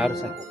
harus aku.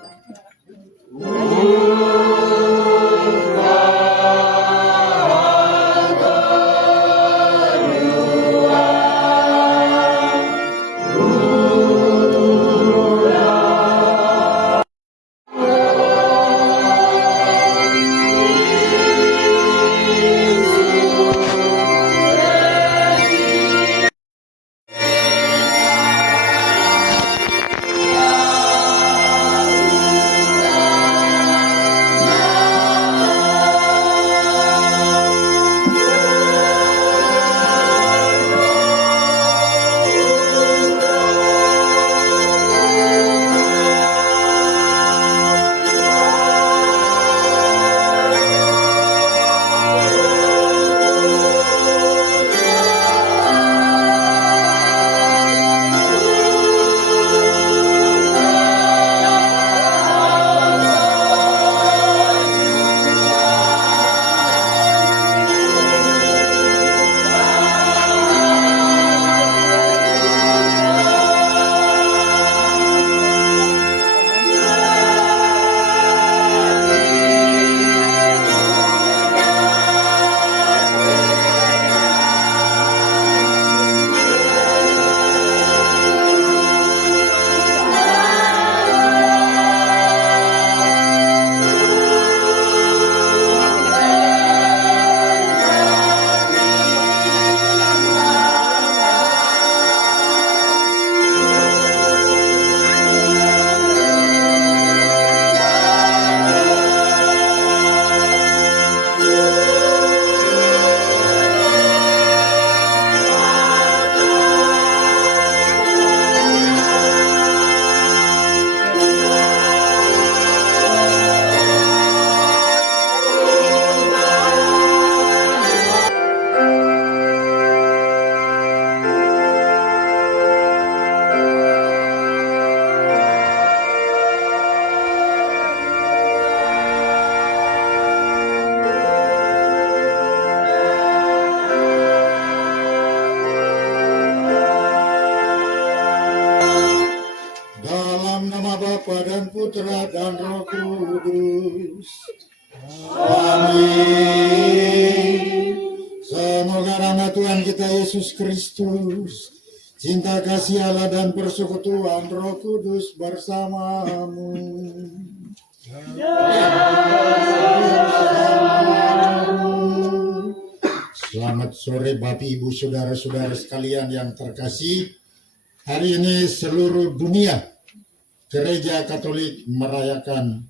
Bapa dan Putra dan Roh Kudus. Amin. Semoga rahmat Tuhan kita Yesus Kristus, cinta kasih Allah dan persekutuan Roh Kudus bersamamu. Selamat sore Bapak Ibu Saudara-saudara sekalian yang terkasih. Hari ini seluruh dunia Gereja Katolik merayakan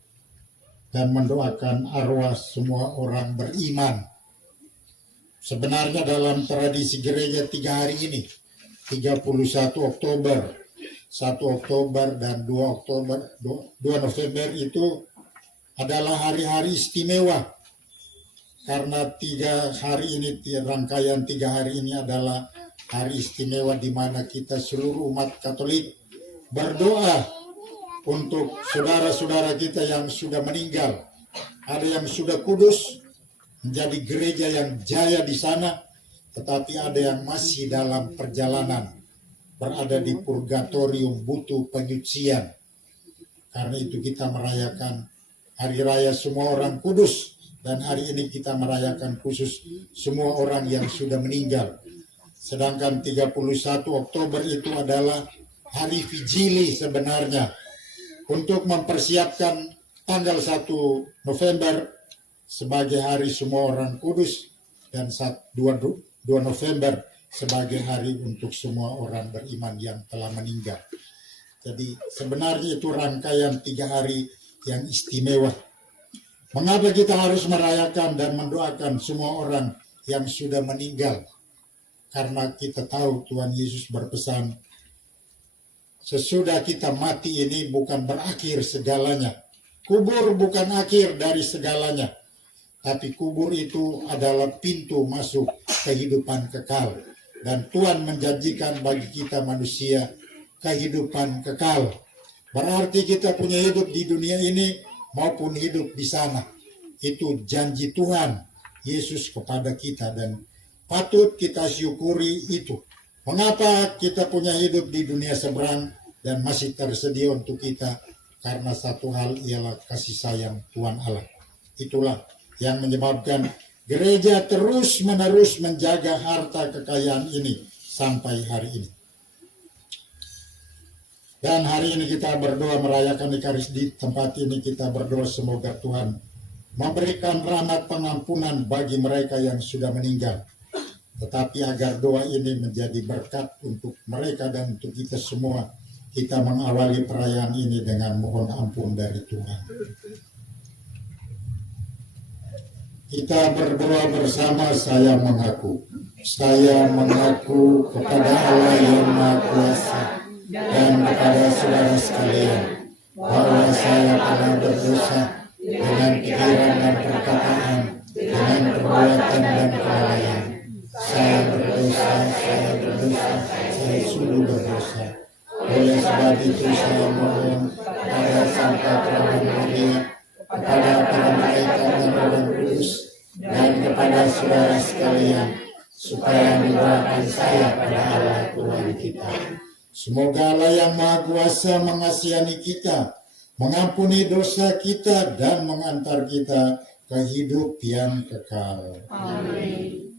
dan mendoakan arwah semua orang beriman. Sebenarnya dalam tradisi gereja 3 hari ini, 31 Oktober, 1 Oktober dan 2 November itu adalah hari-hari istimewa. Karena 3 hari ini, rangkaian 3 hari ini adalah hari istimewa di mana kita seluruh umat Katolik berdoa untuk saudara-saudara kita yang sudah meninggal. Ada yang sudah kudus menjadi gereja yang jaya di sana, tetapi ada yang masih dalam perjalanan, berada di purgatorium, butuh penyucian. Karena itu kita merayakan hari raya semua orang kudus, dan hari ini kita merayakan khusus semua orang yang sudah meninggal. Sedangkan 31 Oktober itu adalah hari Vigili sebenarnya, untuk mempersiapkan tanggal 1 November sebagai hari semua orang kudus dan 2 November sebagai hari untuk semua orang beriman yang telah meninggal. Jadi sebenarnya itu rangkaian 3 hari yang istimewa. Mengapa kita harus merayakan dan mendoakan semua orang yang sudah meninggal? Karena kita tahu Tuhan Yesus berpesan, sesudah kita mati ini bukan berakhir segalanya. Kubur bukan akhir dari segalanya. Tapi kubur itu adalah pintu masuk kehidupan kekal. Dan Tuhan menjanjikan bagi kita manusia kehidupan kekal. Berarti kita punya hidup di dunia ini maupun hidup di sana. Itu janji Tuhan Yesus kepada kita dan patut kita syukuri itu. Mengapa kita punya hidup di dunia seberang dan masih tersedia untuk kita karena satu hal ialah kasih sayang Tuhan Allah. Itulah yang menyebabkan gereja terus-menerus menjaga harta kekayaan ini sampai hari ini. Dan hari ini kita berdoa merayakan Ekaris di tempat ini, kita berdoa semoga Tuhan memberikan rahmat pengampunan bagi mereka yang sudah meninggal. Tetapi agar doa ini menjadi berkat untuk mereka dan untuk kita semua, kita mengawali perayaan ini dengan mohon ampun dari Tuhan. Kita berdoa bersama, saya mengaku kepada Allah yang Maha Kuasa dan kepada saudara sekalian bahwa saya telah berdosa dengan pikiran dan perkataan, dengan perbuatan dan kelalaian. Saya berdosa, saya sungguh berdosa. Oleh sebab itu saya mohon kepada Sang Patriark Maria, kepada para malaikat dan Roh Kudus, dan kepada saudara sekalian, supaya mendoakan saya pada Allah Tuhan kita. Semoga Allah yang Maha Kuasa mengasihani kita, mengampuni dosa kita, dan mengantar kita ke hidup yang kekal. Amin.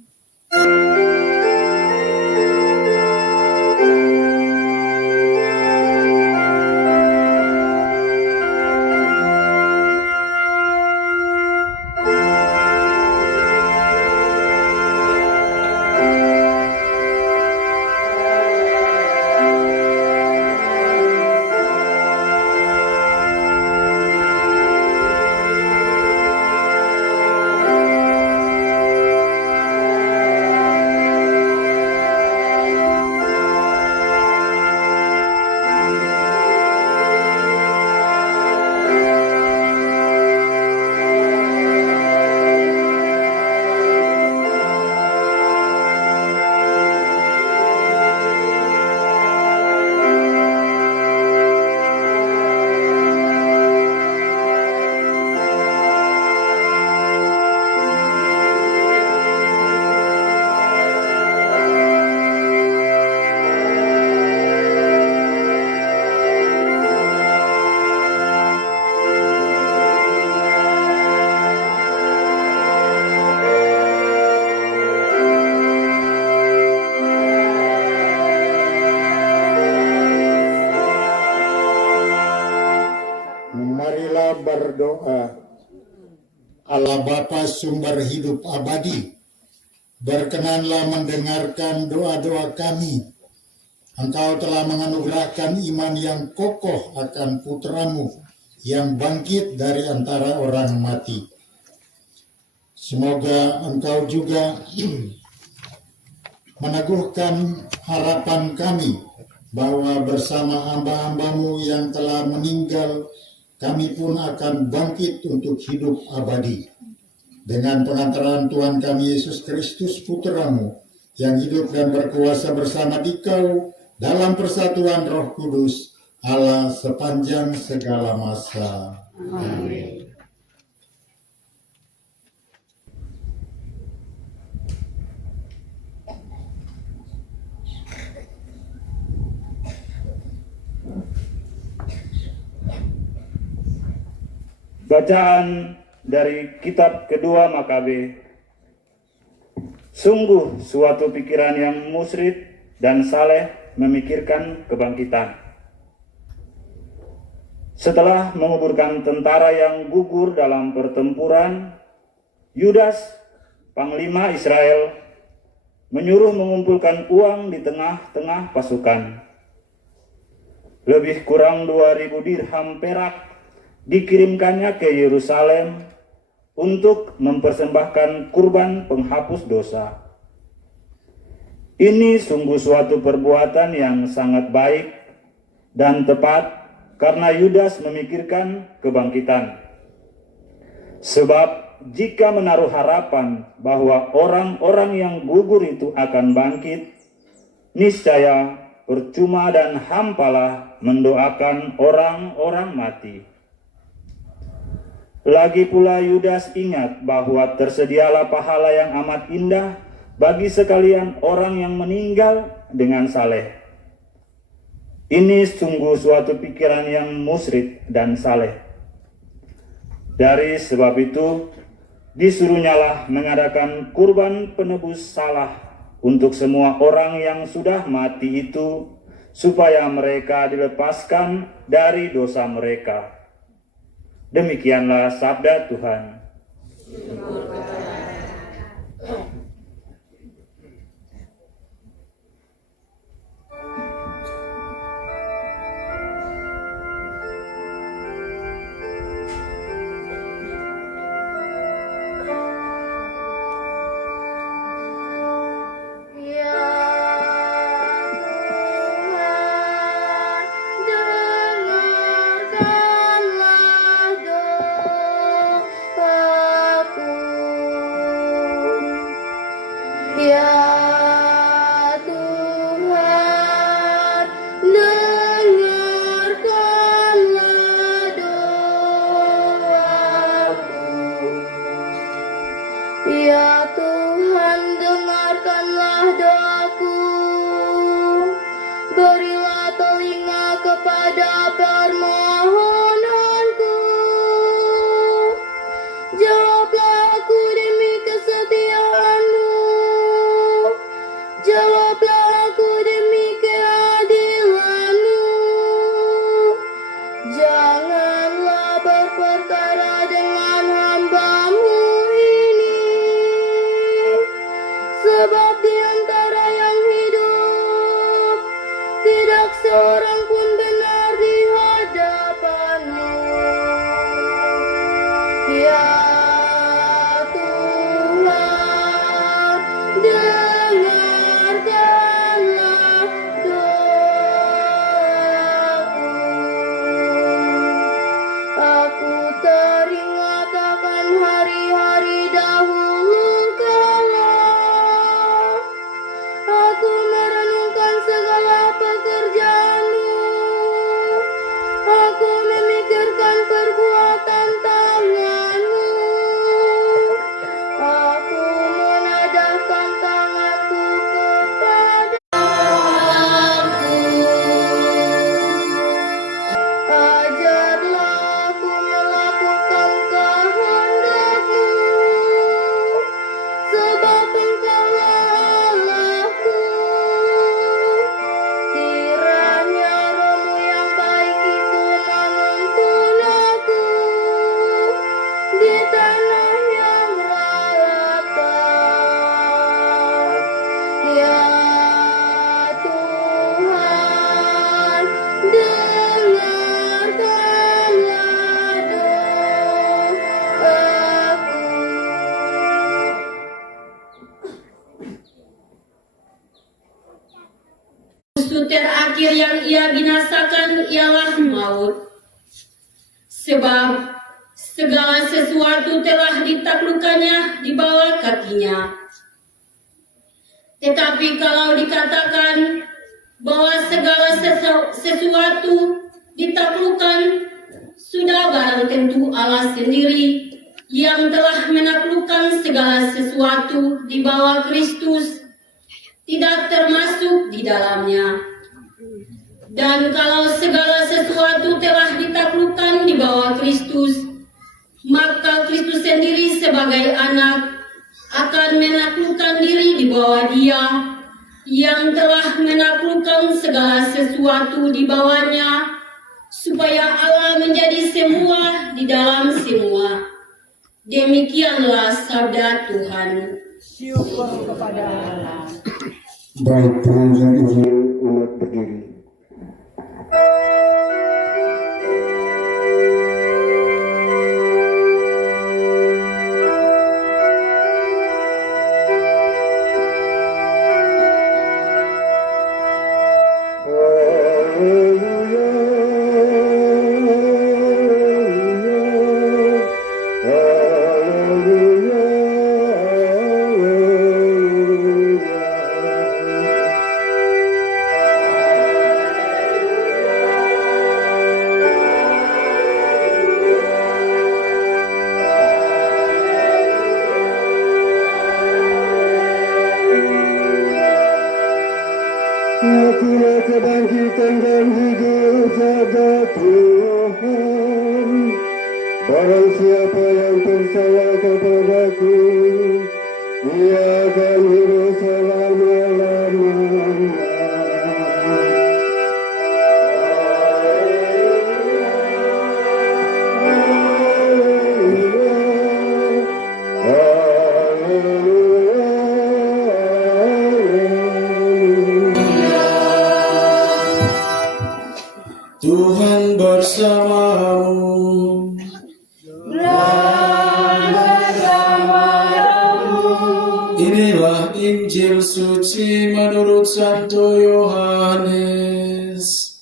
Berdoa. Allah Bapa sumber hidup abadi, berkenanlah mendengarkan doa-doa kami. Engkau telah menganugerahkan iman yang kokoh akan putramu yang bangkit dari antara orang mati. Semoga engkau juga meneguhkan harapan kami bahwa bersama hamba-hambamu yang telah meninggal, kami pun akan bangkit untuk hidup abadi. Dengan pengantaran Tuhan kami Yesus Kristus Putramu, yang hidup dan berkuasa bersama Dikau dalam persatuan Roh Kudus, Allah sepanjang segala masa. Amin. Bacaan dari kitab kedua Makabe. Sungguh suatu pikiran yang musyrik dan saleh memikirkan kebangkitan. Setelah menguburkan tentara yang gugur dalam pertempuran, Yudas, panglima Israel, menyuruh mengumpulkan uang di tengah-tengah pasukan. Lebih kurang 2.000 dirham perak dikirimkannya ke Yerusalem untuk mempersembahkan kurban penghapus dosa. Ini sungguh suatu perbuatan yang sangat baik dan tepat karena Yudas memikirkan kebangkitan. Sebab jika menaruh harapan bahwa orang-orang yang gugur itu akan bangkit, niscaya percuma dan hampalah mendoakan orang-orang mati. Lagi pula Yudas ingat bahwa tersedialah pahala yang amat indah bagi sekalian orang yang meninggal dengan saleh. Ini sungguh suatu pikiran yang musyrik dan saleh. Dari sebab itu, disuruhnyalah mengadakan kurban penebus salah untuk semua orang yang sudah mati itu, supaya mereka dilepaskan dari dosa mereka. Demikianlah sabda Tuhan. Ya Tuhan, dengarkanlah doaku. Berilah telinga kepada permohonanku. Jawablah aku demi kesetiaan-Mu. Jawablah aku demi keadilan-Mu. Janganlah berperkara dengan hamba-Mu ini, sebab di antara yang hidup tidak seorang pun benar di hadapan-Mu. Ya Tuhan, dengarkanlah doaku. Aku teringat akan hari-hari dahulu kala. Aku merenungkan segala pekerjaan-Mu. Aku memikirkan perbuatan tangan-Mu. Aku menadahkan tanganku kepadamu. Ajarlah aku melakukan kehendak-Mu, sebab Engkaulah Allahku. Kiranya Roh-Mu yang baik itu menuntun aku di tanah yang ratapan. Ya Tuhan, dengarkanlah doaku. Musuh terakhir yang ia binasakan ialah maut. Sebab segala sesuatu telah ditaklukkannya di bawah kakinya. Tetapi kalau dikatakan bahwa segala sesuatu ditaklukkan, sudah barang tentu Allah sendiri yang telah menaklukkan segala sesuatu di bawah Kristus, tidak termasuk di dalamnya. Dan kalau segala sesuatu telah ditaklukkan di bawah Kristus, maka Kristus sendiri sebagai anak akan menaklukkan diri di bawah Dia yang telah menaklukkan segala sesuatu di bawahnya, supaya Allah menjadi semua di dalam semua. Demikianlah sabda Tuhan. Syukur kepada Allah. Baik, pengajian Injil umat berdiri. Akulah kebangkitan dan siapa yang percaya kepadaku, ia akan hidup selama-lamanya. Tuhan bersamamu. Inilah Injil suci menurut Santo Yohanes.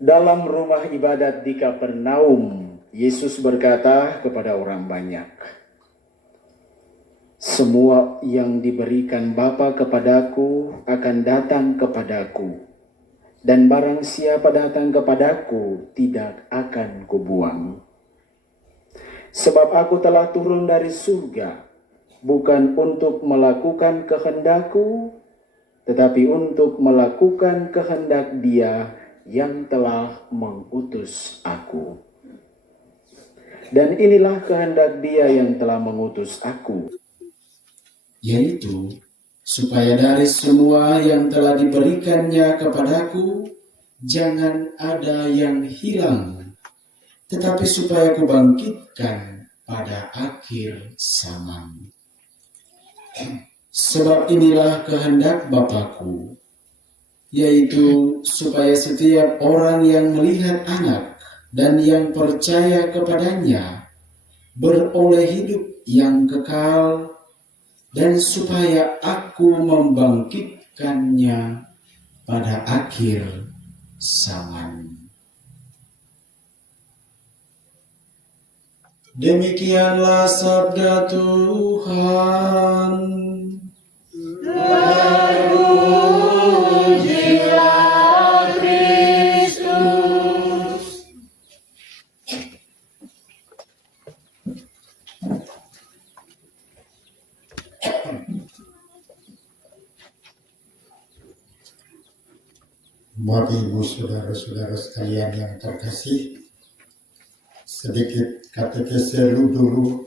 Dalam rumah ibadat di Kapernaum, Yesus berkata kepada orang banyak, "Semua yang diberikan Bapa kepadaku akan datang kepadaku, dan barang siapa datang kepadaku tidak akan kubuang. Sebab aku telah turun dari surga, bukan untuk melakukan kehendakku, tetapi untuk melakukan kehendak Dia yang telah mengutus aku. Dan inilah kehendak Dia yang telah mengutus aku, Yaitu supaya dari semua yang telah diberikannya kepadaku jangan ada yang hilang, tetapi supaya kubangkitkan pada akhir zaman. Sebab inilah kehendak Bapa-Ku, yaitu supaya setiap orang yang melihat Anak dan yang percaya kepadanya beroleh hidup yang kekal, dan supaya Aku membangkitkannya pada akhir zaman." Demikianlah sabda Tuhan. Bapak Ibu saudara-saudara sekalian yang terkasih, sedikit katekese dulu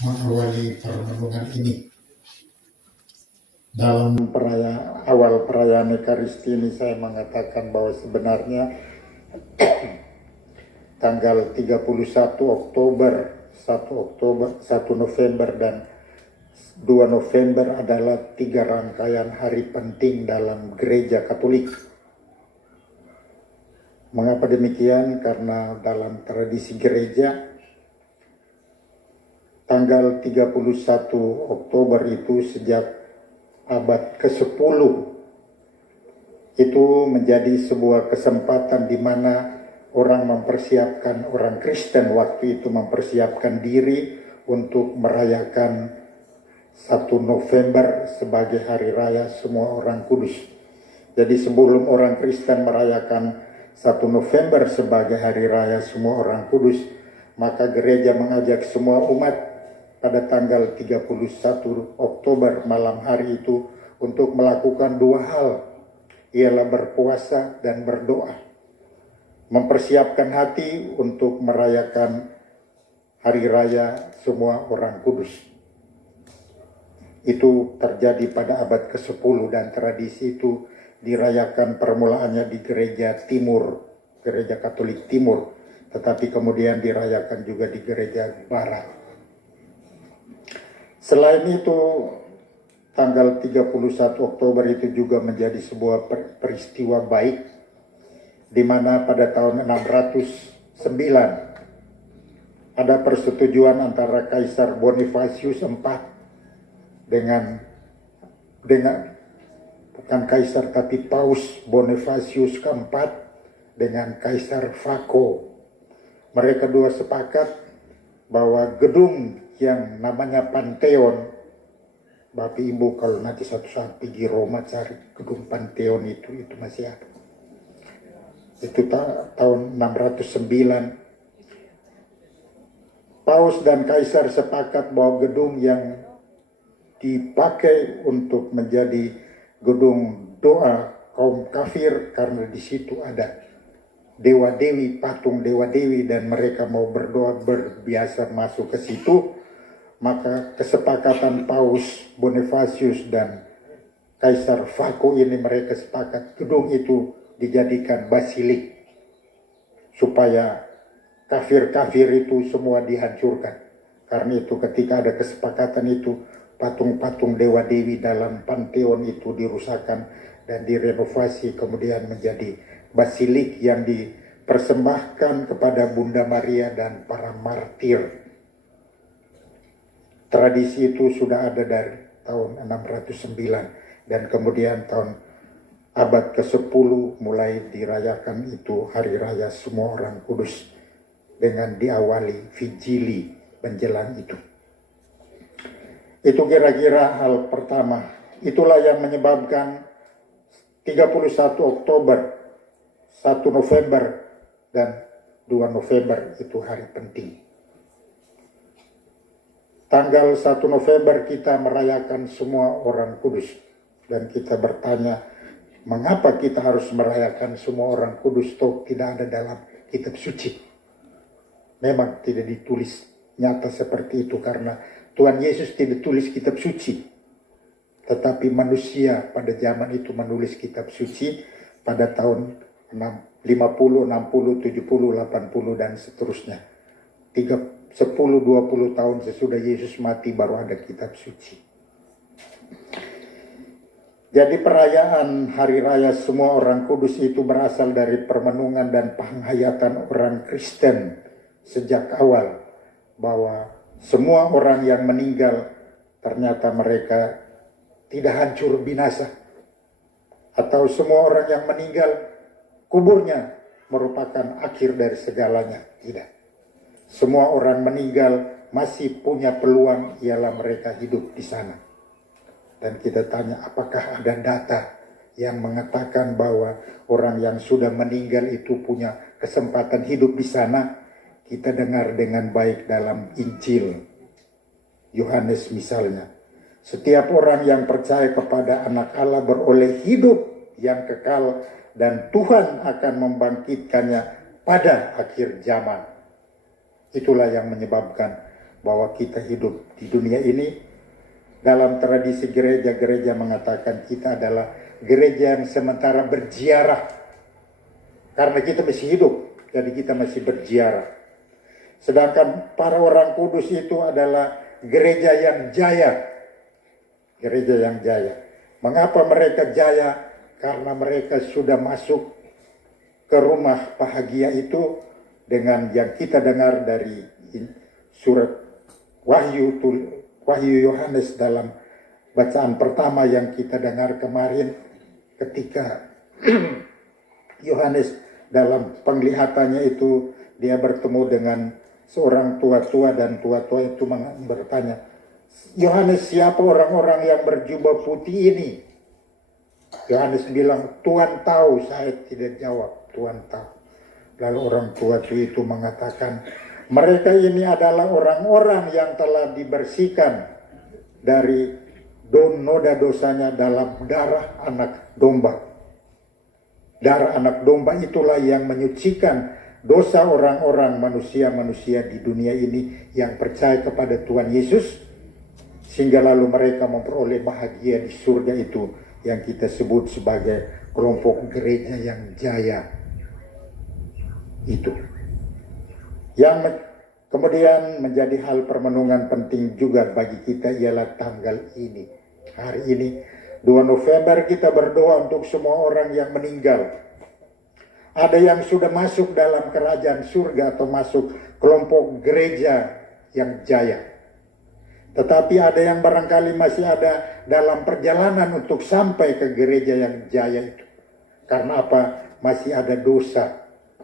mengawali permenungan ini. Dalam awal perayaan Ekaristi ini saya mengatakan bahwa sebenarnya tanggal 31 Oktober, 1 November dan 2 November adalah 3 rangkaian hari penting dalam Gereja Katolik. Mengapa demikian? Karena dalam tradisi gereja, tanggal 31 Oktober itu sejak abad ke-10 itu menjadi sebuah kesempatan di mana orang Kristen waktu itu mempersiapkan diri untuk merayakan 1 November sebagai hari raya semua orang kudus. Jadi sebelum orang Kristen merayakan 1 November sebagai hari raya semua orang kudus, maka gereja mengajak semua umat pada tanggal 31 Oktober malam hari itu untuk melakukan 2 hal, ialah berpuasa dan berdoa. Mempersiapkan hati untuk merayakan hari raya semua orang kudus. Itu terjadi pada abad ke-10 dan tradisi itu dirayakan permulaannya di gereja timur, gereja Katolik timur, tetapi kemudian dirayakan juga di gereja barat. Selain itu, tanggal 31 Oktober itu juga menjadi sebuah peristiwa baik, di mana pada tahun 609 ada persetujuan antara Kaisar Bonifacius IV dengan bukan Kaisar tapi Paus Bonifacius keempat dengan Kaisar Vaco. Mereka dua sepakat bahwa gedung yang namanya Pantheon Bapak Ibu kalau nanti satu saat pergi Roma cari gedung Pantheon itu masih ada. Itu tahun 609. Paus dan Kaisar sepakat bahwa gedung yang dipakai untuk menjadi gedung doa kaum kafir karena di situ ada dewa-dewi, patung dewa-dewi dan mereka mau berdoa berbiasa masuk ke situ. Maka kesepakatan Paus Bonifacius dan Kaisar Vaco ini mereka sepakat gedung itu dijadikan basilik supaya kafir-kafir itu semua dihancurkan. Karena itu ketika ada kesepakatan itu patung-patung dewa-dewi dalam Pantheon itu dirusakkan dan direnovasi kemudian menjadi basilik yang dipersembahkan kepada Bunda Maria dan para martir. Tradisi itu sudah ada dari tahun 609 dan kemudian tahun abad ke-10 mulai dirayakan itu hari raya semua orang kudus dengan diawali vigili menjelang itu. Itu kira-kira hal pertama. Itulah yang menyebabkan 31 Oktober, 1 November dan 2 November itu hari penting. Tanggal 1 November kita merayakan semua orang kudus. Dan kita bertanya, mengapa kita harus merayakan semua orang kudus toh tidak ada dalam kitab suci? Memang tidak ditulis nyata seperti itu karena Tuhan Yesus tidak tulis kitab suci. Tetapi manusia pada zaman itu menulis kitab suci pada tahun 50, 60, 70, 80 dan seterusnya. 10-20 tahun sesudah Yesus mati baru ada kitab suci. Jadi perayaan hari raya semua orang kudus itu berasal dari permenungan dan penghayatan orang Kristen sejak awal bahwa semua orang yang meninggal ternyata mereka tidak hancur binasa, atau semua orang yang meninggal kuburnya merupakan akhir dari segalanya. Tidak. Semua orang meninggal masih punya peluang ialah mereka hidup di sana. Dan kita tanya apakah ada data yang mengatakan bahwa orang yang sudah meninggal itu punya kesempatan hidup di sana. Kita dengar dengan baik dalam Injil Yohanes misalnya. Setiap orang yang percaya kepada Anak Allah beroleh hidup yang kekal dan Tuhan akan membangkitkannya pada akhir zaman. Itulah yang menyebabkan bahwa kita hidup di dunia ini. Dalam tradisi gereja mengatakan kita adalah gereja yang sementara berziarah. Karena kita masih hidup, jadi kita masih berziarah. Sedangkan para orang kudus itu adalah gereja yang jaya. Gereja yang jaya. Mengapa mereka jaya? Karena mereka sudah masuk ke rumah bahagia itu dengan yang kita dengar dari surat Wahyu Yohanes dalam bacaan pertama yang kita dengar kemarin ketika Yohanes dalam penglihatannya itu dia bertemu dengan seorang tua-tua dan tua-tua itu bertanya, Yohanes, siapa orang-orang yang berjubah putih ini? Yohanes bilang, Tuhan tahu. Saya tidak jawab, Tuhan tahu. Lalu orang tua itu mengatakan, mereka ini adalah orang-orang yang telah dibersihkan dari noda dosanya dalam darah anak domba. Darah anak domba itulah yang menyucikan dosa orang-orang manusia-manusia di dunia ini yang percaya kepada Tuhan Yesus. Sehingga lalu mereka memperoleh bahagia di surga itu yang kita sebut sebagai kelompok gereja yang jaya. Itu yang kemudian menjadi hal permenungan penting juga bagi kita ialah tanggal ini. Hari ini 2 November kita berdoa untuk semua orang yang meninggal. Ada yang sudah masuk dalam kerajaan surga atau masuk kelompok gereja yang jaya. Tetapi ada yang barangkali masih ada dalam perjalanan untuk sampai ke gereja yang jaya itu. Karena apa? Masih ada dosa.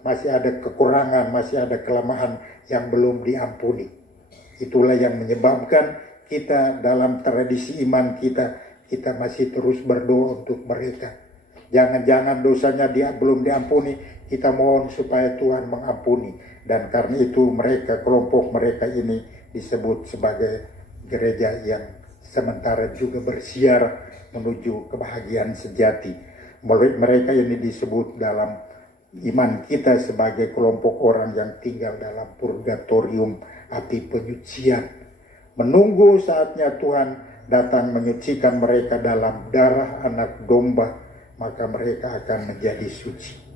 Masih ada kekurangan, masih ada kelemahan yang belum diampuni. Itulah yang menyebabkan kita dalam tradisi iman kita masih terus berdoa untuk mereka. Jangan-jangan dosanya dia belum diampuni, kita mohon supaya Tuhan mengampuni. Dan karena itu mereka, kelompok mereka ini disebut sebagai gereja yang sementara juga bersiar menuju kebahagiaan sejati. Mereka ini disebut dalam iman kita sebagai kelompok orang yang tinggal dalam purgatorium, api penyucian. Menunggu saatnya Tuhan datang menyucikan mereka dalam darah anak domba, maka mereka akan menjadi suci.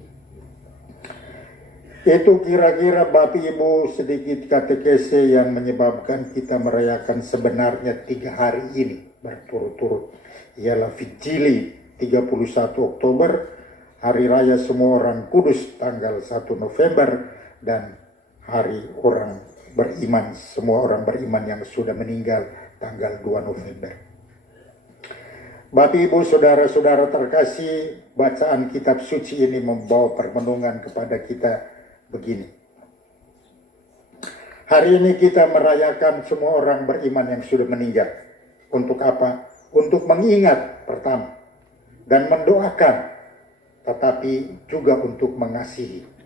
Itu kira-kira Bapak Ibu sedikit katekese yang menyebabkan kita merayakan sebenarnya 3 hari ini berturut-turut. Ialah Vigili 31 Oktober, Hari Raya Semua Orang Kudus tanggal 1 November, dan Hari Orang Beriman, semua orang beriman yang sudah meninggal tanggal 2 November. Bapak Ibu saudara-saudara terkasih, bacaan kitab suci ini membawa permenungan kepada kita begini. Hari ini kita merayakan semua orang beriman yang sudah meninggal. Untuk apa? Untuk mengingat pertama dan mendoakan, tetapi juga untuk mengasihi.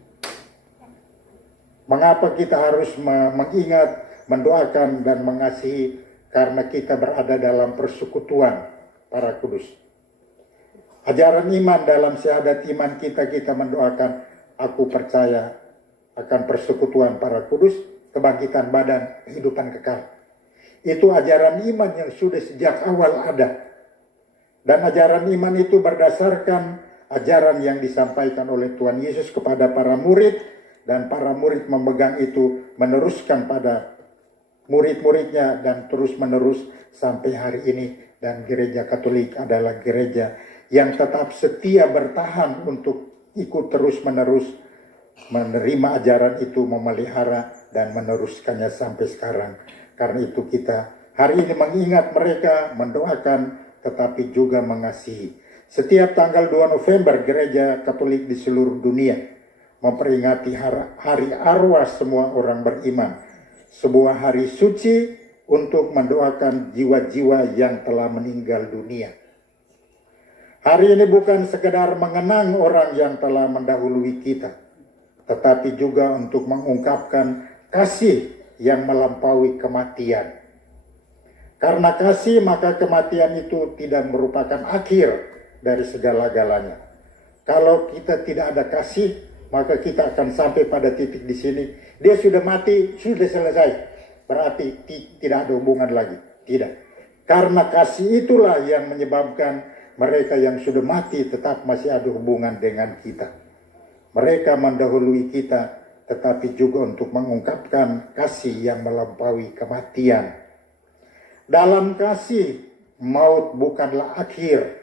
Mengapa kita harus mengingat, mendoakan, dan mengasihi? Karena kita berada dalam persekutuan para kudus. Ajaran iman dalam syahadat iman kita mendoakan, aku percaya akan persekutuan para kudus, kebangkitan badan, kehidupan kekal. Itu ajaran iman yang sudah sejak awal ada. Dan ajaran iman itu berdasarkan ajaran yang disampaikan oleh Tuhan Yesus kepada para murid, dan para murid memegang itu, meneruskan pada murid-muridnya, dan terus-menerus sampai hari ini. Dan gereja Katolik adalah gereja yang tetap setia bertahan untuk ikut terus-menerus menerima ajaran itu, memelihara dan meneruskannya sampai sekarang. Karena itu kita hari ini mengingat mereka, mendoakan, tetapi juga mengasihi. Setiap tanggal 2 November gereja Katolik di seluruh dunia memperingati hari arwah semua orang beriman. Sebuah hari suci untuk mendoakan jiwa-jiwa yang telah meninggal dunia. Hari ini bukan sekedar mengenang orang yang telah mendahului kita, tetapi juga untuk mengungkapkan kasih yang melampaui kematian. Karena kasih, maka kematian itu tidak merupakan akhir dari segala-galanya. Kalau kita tidak ada kasih, maka kita akan sampai pada titik di sini. Dia sudah mati, sudah selesai. Berarti tidak ada hubungan lagi. Tidak. Karena kasih itulah yang menyebabkan mereka yang sudah mati tetap masih ada hubungan dengan kita. Mereka mendahului kita, tetapi juga untuk mengungkapkan kasih yang melampaui kematian. Dalam kasih, maut bukanlah akhir.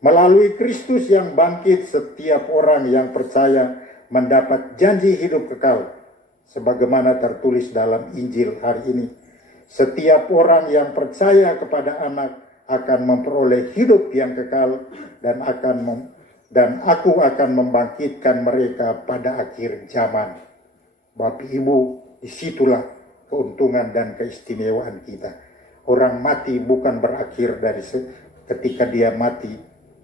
Melalui Kristus yang bangkit, setiap orang yang percaya mendapat janji hidup kekal. Sebagaimana tertulis dalam Injil hari ini. Setiap orang yang percaya kepada Anak akan memperoleh hidup yang kekal, dan aku akan membangkitkan mereka pada akhir zaman. Bapak Ibu, disitulah keuntungan dan keistimewaan kita. Orang mati bukan berakhir dari ketika dia mati,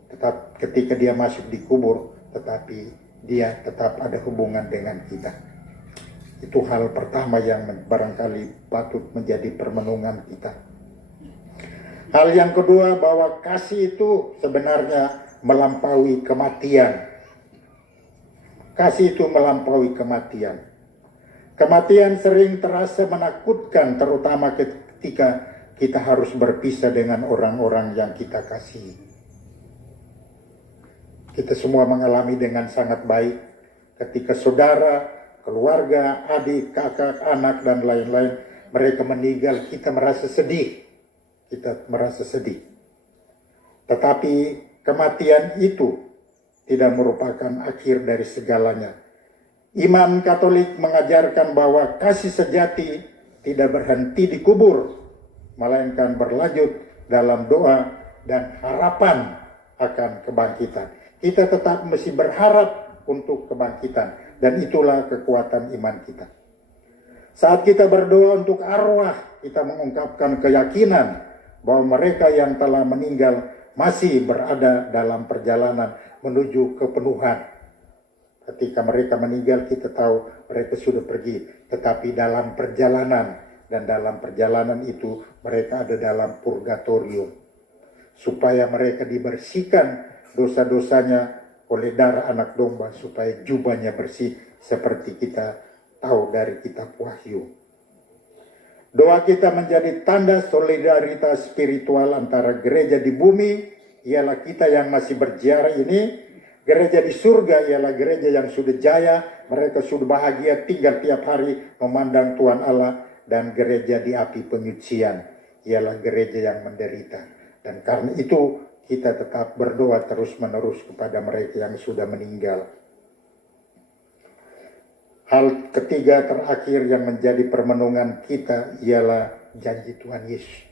tetap ketika dia masuk di kubur, tetapi dia tetap ada hubungan dengan kita. Itu hal pertama yang barangkali patut menjadi permenungan kita. Hal yang kedua, bahwa kasih itu sebenarnya melampaui kematian. Kasih itu melampaui kematian. Kematian sering terasa menakutkan, terutama ketika kita harus berpisah dengan orang-orang yang kita kasihi. Kita semua mengalami dengan sangat baik ketika saudara, keluarga, adik, kakak, anak, dan lain-lain, mereka meninggal, kita merasa sedih. Kita merasa sedih. Tetapi kematian itu tidak merupakan akhir dari segalanya. Iman Katolik mengajarkan bahwa kasih sejati tidak berhenti di kubur, melainkan berlanjut dalam doa dan harapan akan kebangkitan. Kita tetap mesti berharap untuk kebangkitan, dan itulah kekuatan iman kita. Saat kita berdoa untuk arwah kita mengungkapkan keyakinan bahwa mereka yang telah meninggal masih berada dalam perjalanan menuju kepenuhan. Ketika mereka meninggal, kita tahu mereka sudah pergi, tetapi dalam perjalanan, dan dalam perjalanan itu mereka ada dalam purgatorium, supaya mereka dibersihkan dosa-dosanya oleh darah anak domba, supaya jubahnya bersih, seperti kita tahu dari kitab Wahyu. Doa kita menjadi tanda solidaritas spiritual antara gereja di bumi, ialah kita yang masih berziarah ini. Gereja di surga ialah gereja yang sudah jaya, mereka sudah bahagia tinggal tiap hari memandang Tuhan Allah. Dan gereja di api penyucian ialah gereja yang menderita. Dan karena itu kita tetap berdoa terus-menerus kepada mereka yang sudah meninggal. Hal ketiga terakhir yang menjadi permenungan kita ialah janji Tuhan Yesus.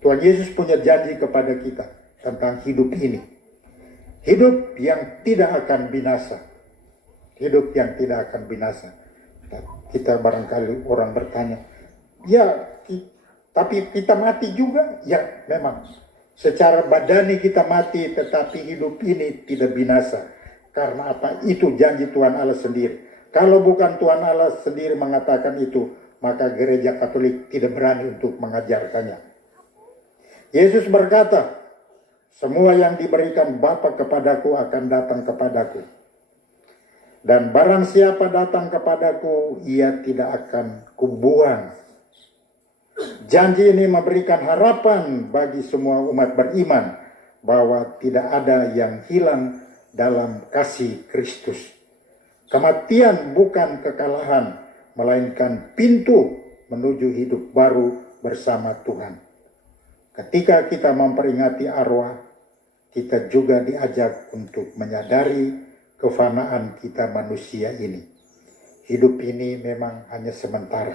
Tuhan Yesus punya janji kepada kita tentang hidup ini. Hidup yang tidak akan binasa. Hidup yang tidak akan binasa. Kita barangkali orang bertanya, ya tapi kita mati juga? Ya memang. Secara badani kita mati, tetapi hidup ini tidak binasa. Karena apa? Itu janji Tuhan Allah sendiri. Kalau bukan Tuhan Allah sendiri mengatakan itu, maka gereja Katolik tidak berani untuk mengajarkannya. Yesus berkata, semua yang diberikan Bapa kepadaku akan datang kepadaku. Dan barang siapa datang kepadaku, ia tidak akan kubuang. Janji ini memberikan harapan bagi semua umat beriman bahwa tidak ada yang hilang dalam kasih Kristus. Kematian bukan kekalahan, melainkan pintu menuju hidup baru bersama Tuhan. Ketika kita memperingati arwah, kita juga diajak untuk menyadari kefanaan kita manusia ini. Hidup ini memang hanya sementara.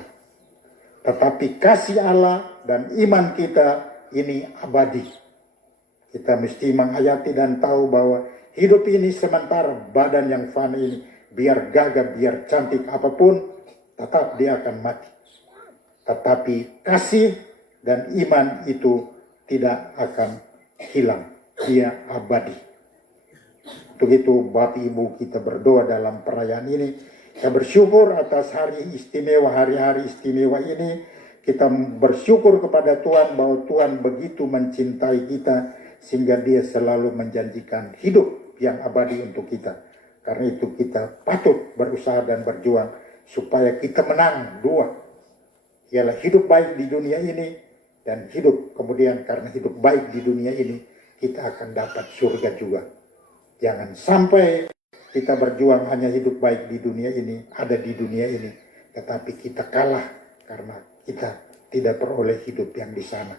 Tetapi kasih Allah dan iman kita ini abadi. Kita mesti menghayati dan tahu bahwa hidup ini sementara, badan yang fana ini, biar gagah, biar cantik apapun, tetap dia akan mati. Tetapi kasih dan iman itu tidak akan hilang, dia abadi. Untuk itu Bapak Ibu kita berdoa dalam perayaan ini. Kita bersyukur atas hari istimewa, hari-hari istimewa ini. Kita bersyukur kepada Tuhan bahwa Tuhan begitu mencintai kita sehingga dia selalu menjanjikan hidup yang abadi untuk kita. Karena itu kita patut berusaha dan berjuang supaya kita menang dua. Ialah hidup baik di dunia ini dan hidup kemudian karena hidup baik di dunia ini kita akan dapat surga juga. Jangan sampai kita berjuang hanya hidup baik di dunia ini, ada di dunia ini, tetapi kita kalah karena kita tidak peroleh hidup yang di sana.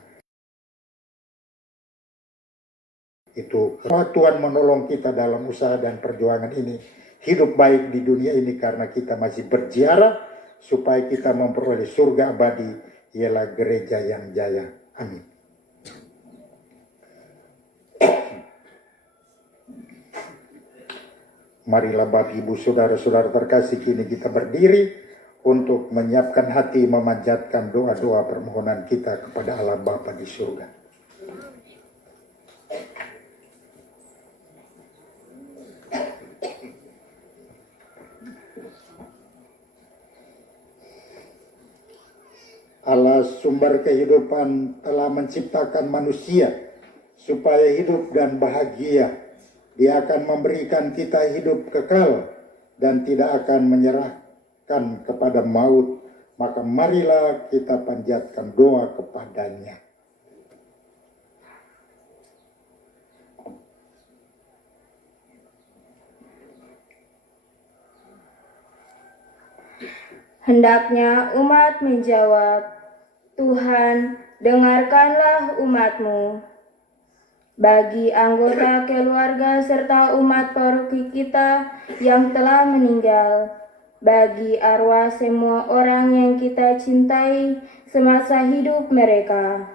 Itu Tuhan menolong kita dalam usaha dan perjuangan ini, hidup baik di dunia ini karena kita masih berziarah supaya kita memperoleh surga abadi, ialah gereja yang jaya. Amin. Marilah Bapak Ibu Saudara-saudara terkasih, kini kita berdiri untuk menyiapkan hati memanjatkan doa-doa permohonan kita kepada Allah Bapa di surga. Allah sumber kehidupan telah menciptakan manusia supaya hidup dan bahagia. Dia akan memberikan kita hidup kekal dan tidak akan menyerahkan kepada maut. Maka marilah kita panjatkan doa kepadanya. Hendaknya umat menjawab, Tuhan, dengarkanlah umat-Mu. Bagi anggota keluarga serta umat paroki kita yang telah meninggal, bagi arwah semua orang yang kita cintai semasa hidup mereka.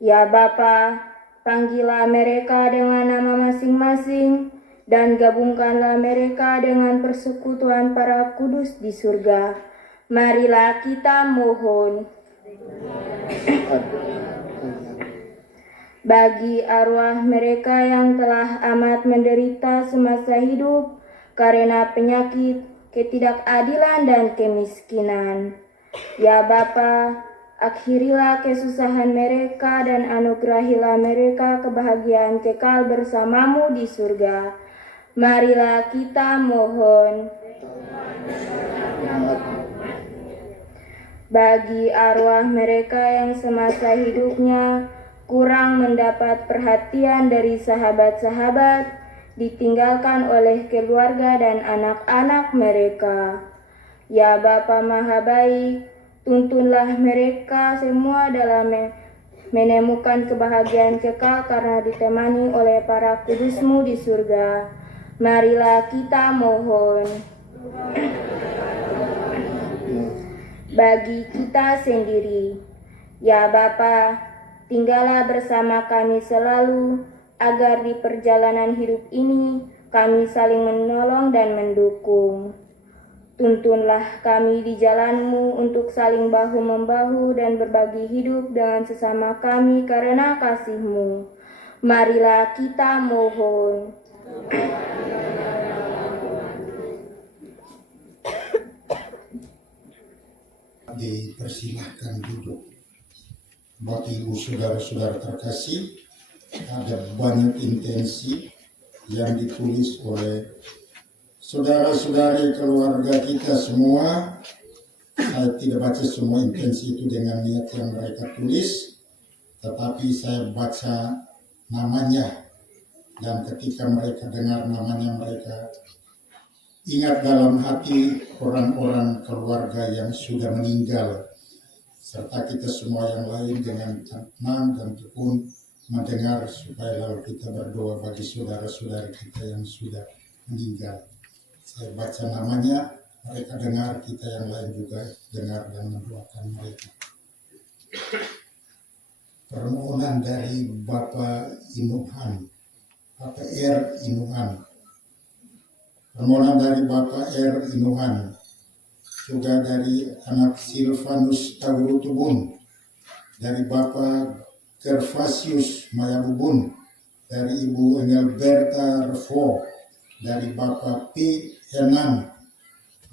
Ya Bapa, panggillah mereka dengan nama masing-masing dan gabungkanlah mereka dengan persekutuan para kudus di surga. Marilah kita mohon. Bagi arwah mereka yang telah amat menderita semasa hidup karena penyakit, ketidakadilan, dan kemiskinan. Ya Bapa, akhirilah kesusahan mereka dan anugerahilah mereka kebahagiaan kekal bersamamu di surga. Marilah kita mohon. Bagi arwah mereka yang semasa hidupnya kurang mendapat perhatian dari sahabat-sahabat, ditinggalkan oleh keluarga dan anak-anak mereka. Ya Bapa Maha Baik, tuntunlah mereka semua dalam menemukan kebahagiaan kekal karena ditemani oleh para kudus-Mu di surga. Marilah kita mohon. Bagi kita sendiri, ya Bapa, tinggallah bersama kami selalu, agar di perjalanan hidup ini kami saling menolong dan mendukung. Tuntunlah kami di jalan-Mu untuk saling bahu-membahu dan berbagi hidup dengan sesama kami karena kasih-Mu. Marilah kita mohon. Dipersilahkan duduk. Bapak Ibu saudara-saudara terkasih, ada banyak intensi yang ditulis oleh saudara-saudari keluarga kita semua. Saya tidak baca semua intensi itu dengan niat yang mereka tulis, tetapi saya baca namanya, dan ketika mereka dengar namanya, mereka ingat dalam hati orang-orang keluarga yang sudah meninggal, serta kita semua yang lain dengan tenang dan tekun mendengar, supaya lalu kita berdoa bagi saudara-saudari kita yang sudah meninggal. Saya baca namanya, mereka dengar, kita yang lain juga dengar dan mendoakan mereka. Permohonan dari Bapak Inuhan, Bapak R. Inuhan. Permohonan dari Bapak R. Inuhan, juga dari anak Silvanus Tawurutubun, dari Bapak Gervasius Mayabubun, dari Ibu Engelberta Revo, dari Bapak P. Henan,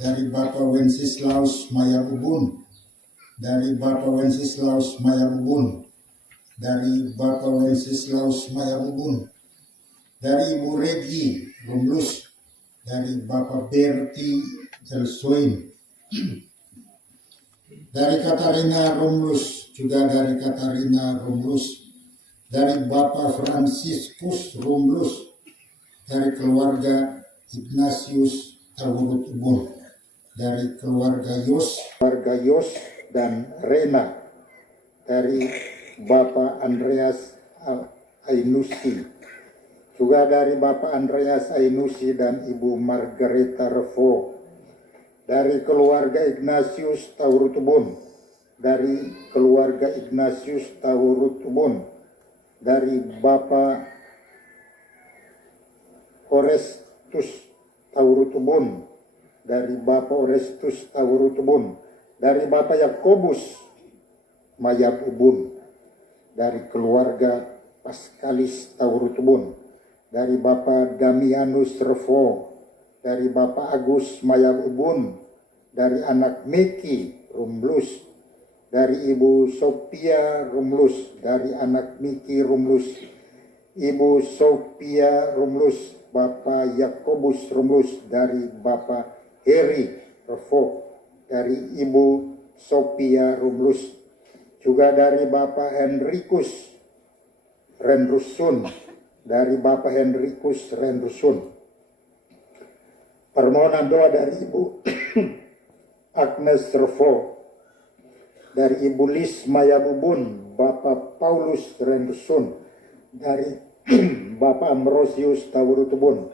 dari Bapak Wenceslaus Mayabubun, dari Bapak Wenceslaus Mayabubun, dari Bapak Wenceslaus Mayabubun, dari Ibu Regi Rumlus, dari Bapak Berti Elsoin, dari Katarina Rumlus, juga dari Katarina Rumlus, dari Bapak Franciscus Rumlus, dari keluarga Ignatius Tawurutubun, dari keluarga Yos dan Rena, dari Bapak Andreas Ainusi, juga dari Bapak Andreas Ainusi dan Ibu Margareta Revo, dari keluarga Ignatius Tawurutubun, dari keluarga Ignatius Tawurutubun, dari Bapak Orestus Tawurutubun, dari Bapak Orestus Tawurutubun, dari Bapak Yakobus Mayabubun, dari keluarga Paskalis Tawurutubun, dari Bapak Damianus Revo, dari Bapak Agus Mayabubun, dari anak Miki Rumlus, dari Ibu Sophia Rumlus, dari anak Miki Rumlus, Ibu Sophia Rumlus, Bapak Yakobus Rumlus, dari Bapak Heri Revo, dari Ibu Sophia Rumlus, juga dari Bapak Henrikus Rendrusun, dari Bapak Henrikus Rendrusun. Permohonan doa dari Ibu Agnes Revo, dari Ibu Lis Mayabubun, Bapak Paulus Rendrusun, dari Bapak Ambrosius Tawurutubun,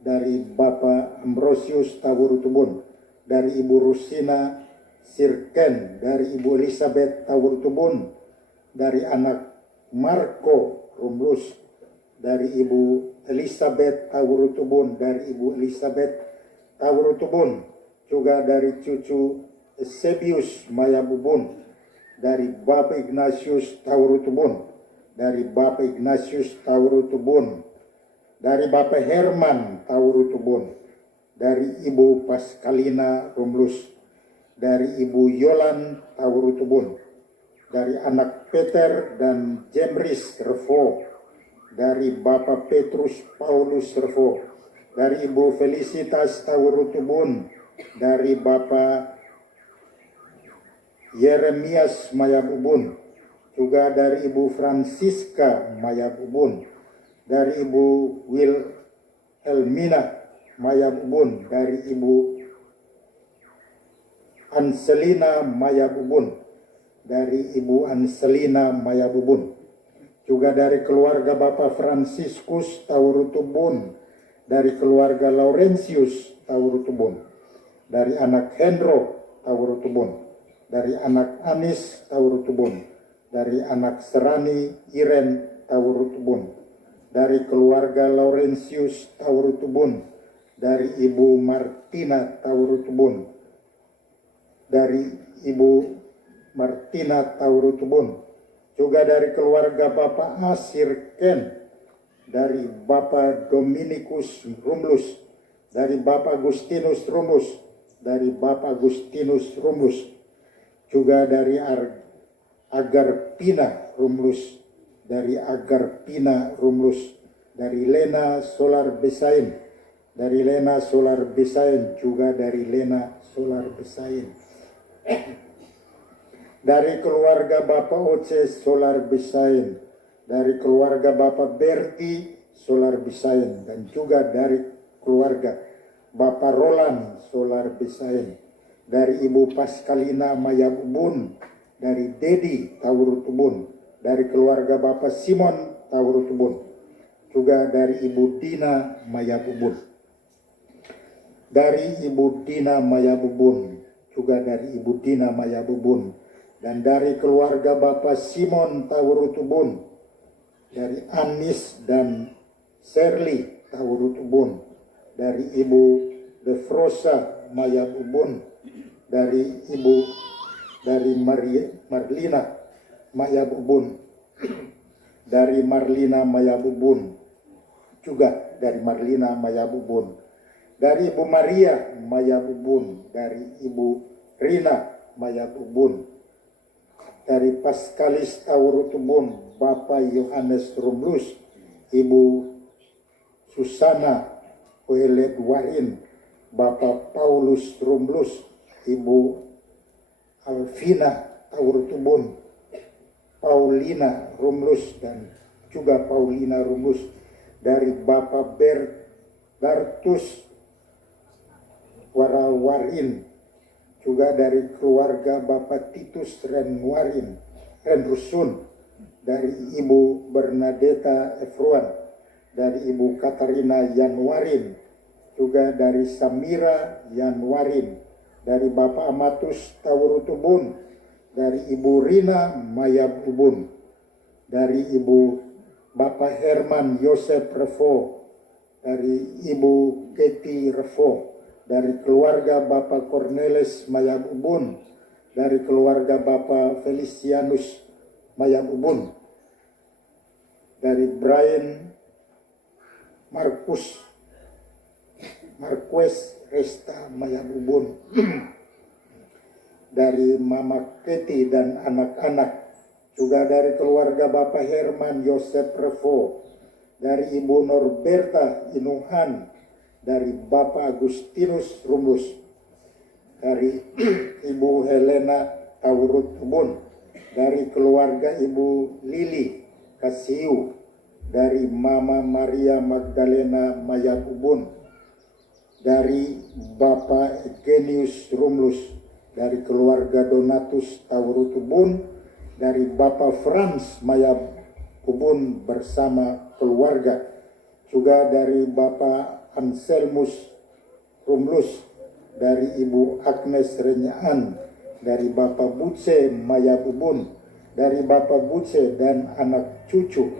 dari Bapak Ambrosius Tawurutubun, dari Ibu Rusina Sirken, dari Ibu Elizabeth Tawurutubun, dari anak Marco Rumlus, dari Ibu Elizabeth Tawurutubun, dari Ibu Elizabeth Tawurutubun, juga dari cucu Eusebius Mayabubun, dari Bapak Ignatius Taurutubun, dari Bapak Ignatius Taurutubun, dari Bapak Herman Taurutubun, dari Ibu Paskalina Rumlus, dari Ibu Yolan Taurutubun, dari anak Peter dan Jemris Revo, dari Bapak Petrus Paulus Revo, dari Ibu Felicitas Taurutubun, dari Bapak Yeremias Mayabubun, juga dari Ibu Francisca Mayabubun, dari Ibu Wilhelmina Mayabubun, dari Ibu Anselina Mayabubun, dari Ibu Anselina Mayabubun, juga dari keluarga Bapak Franciscus Taurutubun, dari keluarga Laurentius Taurutubun, dari anak Hendro Taurutubun, dari anak Anis Taurutubun, dari anak Serani Iren Taurutubun, dari keluarga Laurentius Taurutubun, dari Ibu Martina Taurutubun, dari Ibu Martina Taurutubun, juga dari keluarga Bapak Asir Ken, dari Bapak Dominikus Rumlus, dari Bapak Agustinus Rumlus, dari Bapak Agustinus Rumlus, juga dari Agarpina Rumlus, dari Agarpina Rumlus, dari Lena Solar Besain, dari Lena Solar Besain, juga dari Lena Solar Besain, dari keluarga Bapak Oce Solar Besain, dari keluarga Bapak Berti Solar Besain, dan juga dari keluarga Bapak Roland Solar Besain, dari Ibu Paskalina Mayabubun, dari Dedi Taurutubun, dari keluarga Bapak Simon Taurutubun, juga dari Ibu Dina Mayabubun, dari Ibu Dina Mayabubun, juga dari Ibu Dina Mayabubun, dan dari keluarga Bapak Simon Taurutubun, dari Anis dan Serli Taurutubun, dari Ibu Defrosa Mayabubun, dari Marlina Mayabubun, dari Marlina Mayabubun, juga dari Marlina Mayabubun, dari Ibu Maria Mayabubun, dari Ibu Rina Mayabubun, dari Paskalis Taurutubun, Bapak Yohanes Rumlus, Ibu Susana Oeledwarin, Bapak Paulus Rumlus, Ibu Alvina Taurutubun, Paulina Rumlus, dan juga Paulina Rumlus, dari Bapak Bertus Warawarin, juga dari keluarga Bapak Titus Renrusun, dari Ibu Bernadetta Efruan, dari Ibu Katarina Yanwarin, juga dari Samira Yanwarin, dari Bapak Amatus Taurutubun, dari Ibu Rina Mayabubun, dari Ibu Bapak Herman Yosef Revo, dari Ibu Keti Revo, dari keluarga Bapak Cornelis Mayabubun, dari keluarga Bapak Felicianus Mayabubun, dari Brian Marquez Resta Mayabubun, dari Mama Keti dan anak-anak, juga dari keluarga Bapak Herman Yosef Revo, dari Ibu Norberta Inuhan, dari Bapak Agustinus Rumlus, dari Ibu Helena Taurutubun, dari keluarga Ibu Lili Kasiu, dari Mama Maria Magdalena Mayabubun, dari Bapak Egenius Rumlus, dari keluarga Donatus Taurutubun, dari Bapak Franz Mayabubun bersama keluarga, juga dari Bapak Anselmus Rumlus, dari Ibu Agnes Renyaan, dari Bapak Buce Mayabubun, dari Bapak Buce dan anak cucu,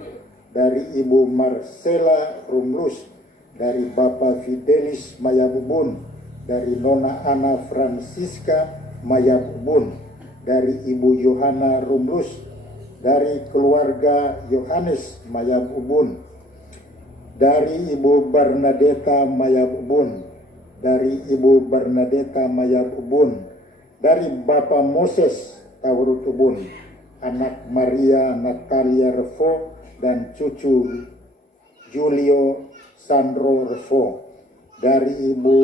dari Ibu Marcela Rumlus, dari Bapak Fidelis Mayabubun, dari Nona Ana Francisca Mayabubun, dari Ibu Yohana Rumlus, dari keluarga Yohanes Mayab Ubun, dari Ibu Bernadetta Mayab Ubun, dari Ibu Bernadetta Mayab Ubun, dari Bapak Moses Tawurut Ubun, anak Maria Natalia Refo, dan cucu Julio Sandro Refo, dari Ibu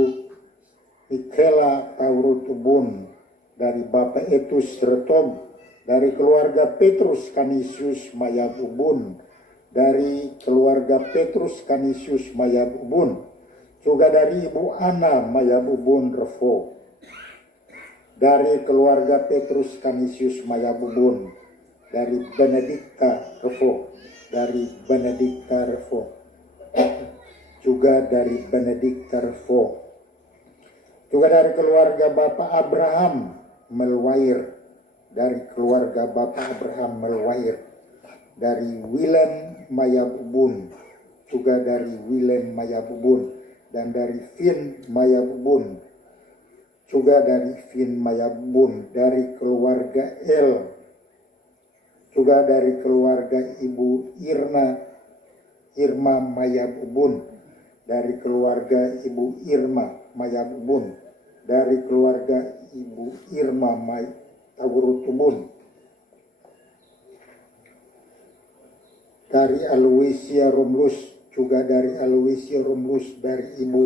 Michaela Tawurut Ubun, dari Bapak Etus Retob, dari keluarga Petrus Canisius Mayab Ubun, dari keluarga Petrus Canisius Mayab Ubun, juga dari Ibu Ana Mayab Ubun Refo, dari keluarga Petrus Canisius Mayab Ubun, dari Benedikta Refo, dari Benedikta Refo, juga dari Benedikta Refo, juga dari keluarga Bapak Abraham Melwair, dari keluarga Bapak Abraham Melwair, dari Wilen Mayab Ubun, juga dari Wilen Mayab Ubun, dan dari Vin Mayab Ubun, juga dari Vin Mayab Ubun, dari keluarga El, juga dari keluarga Ibu Irma Mayab Ubun, dari keluarga Ibu Irma Mayab Ubun, dari keluarga Ibu Irma Tawurut Ubun, dari Aloysia Rumlus, juga dari Aloysia Rumlus, dari Ibu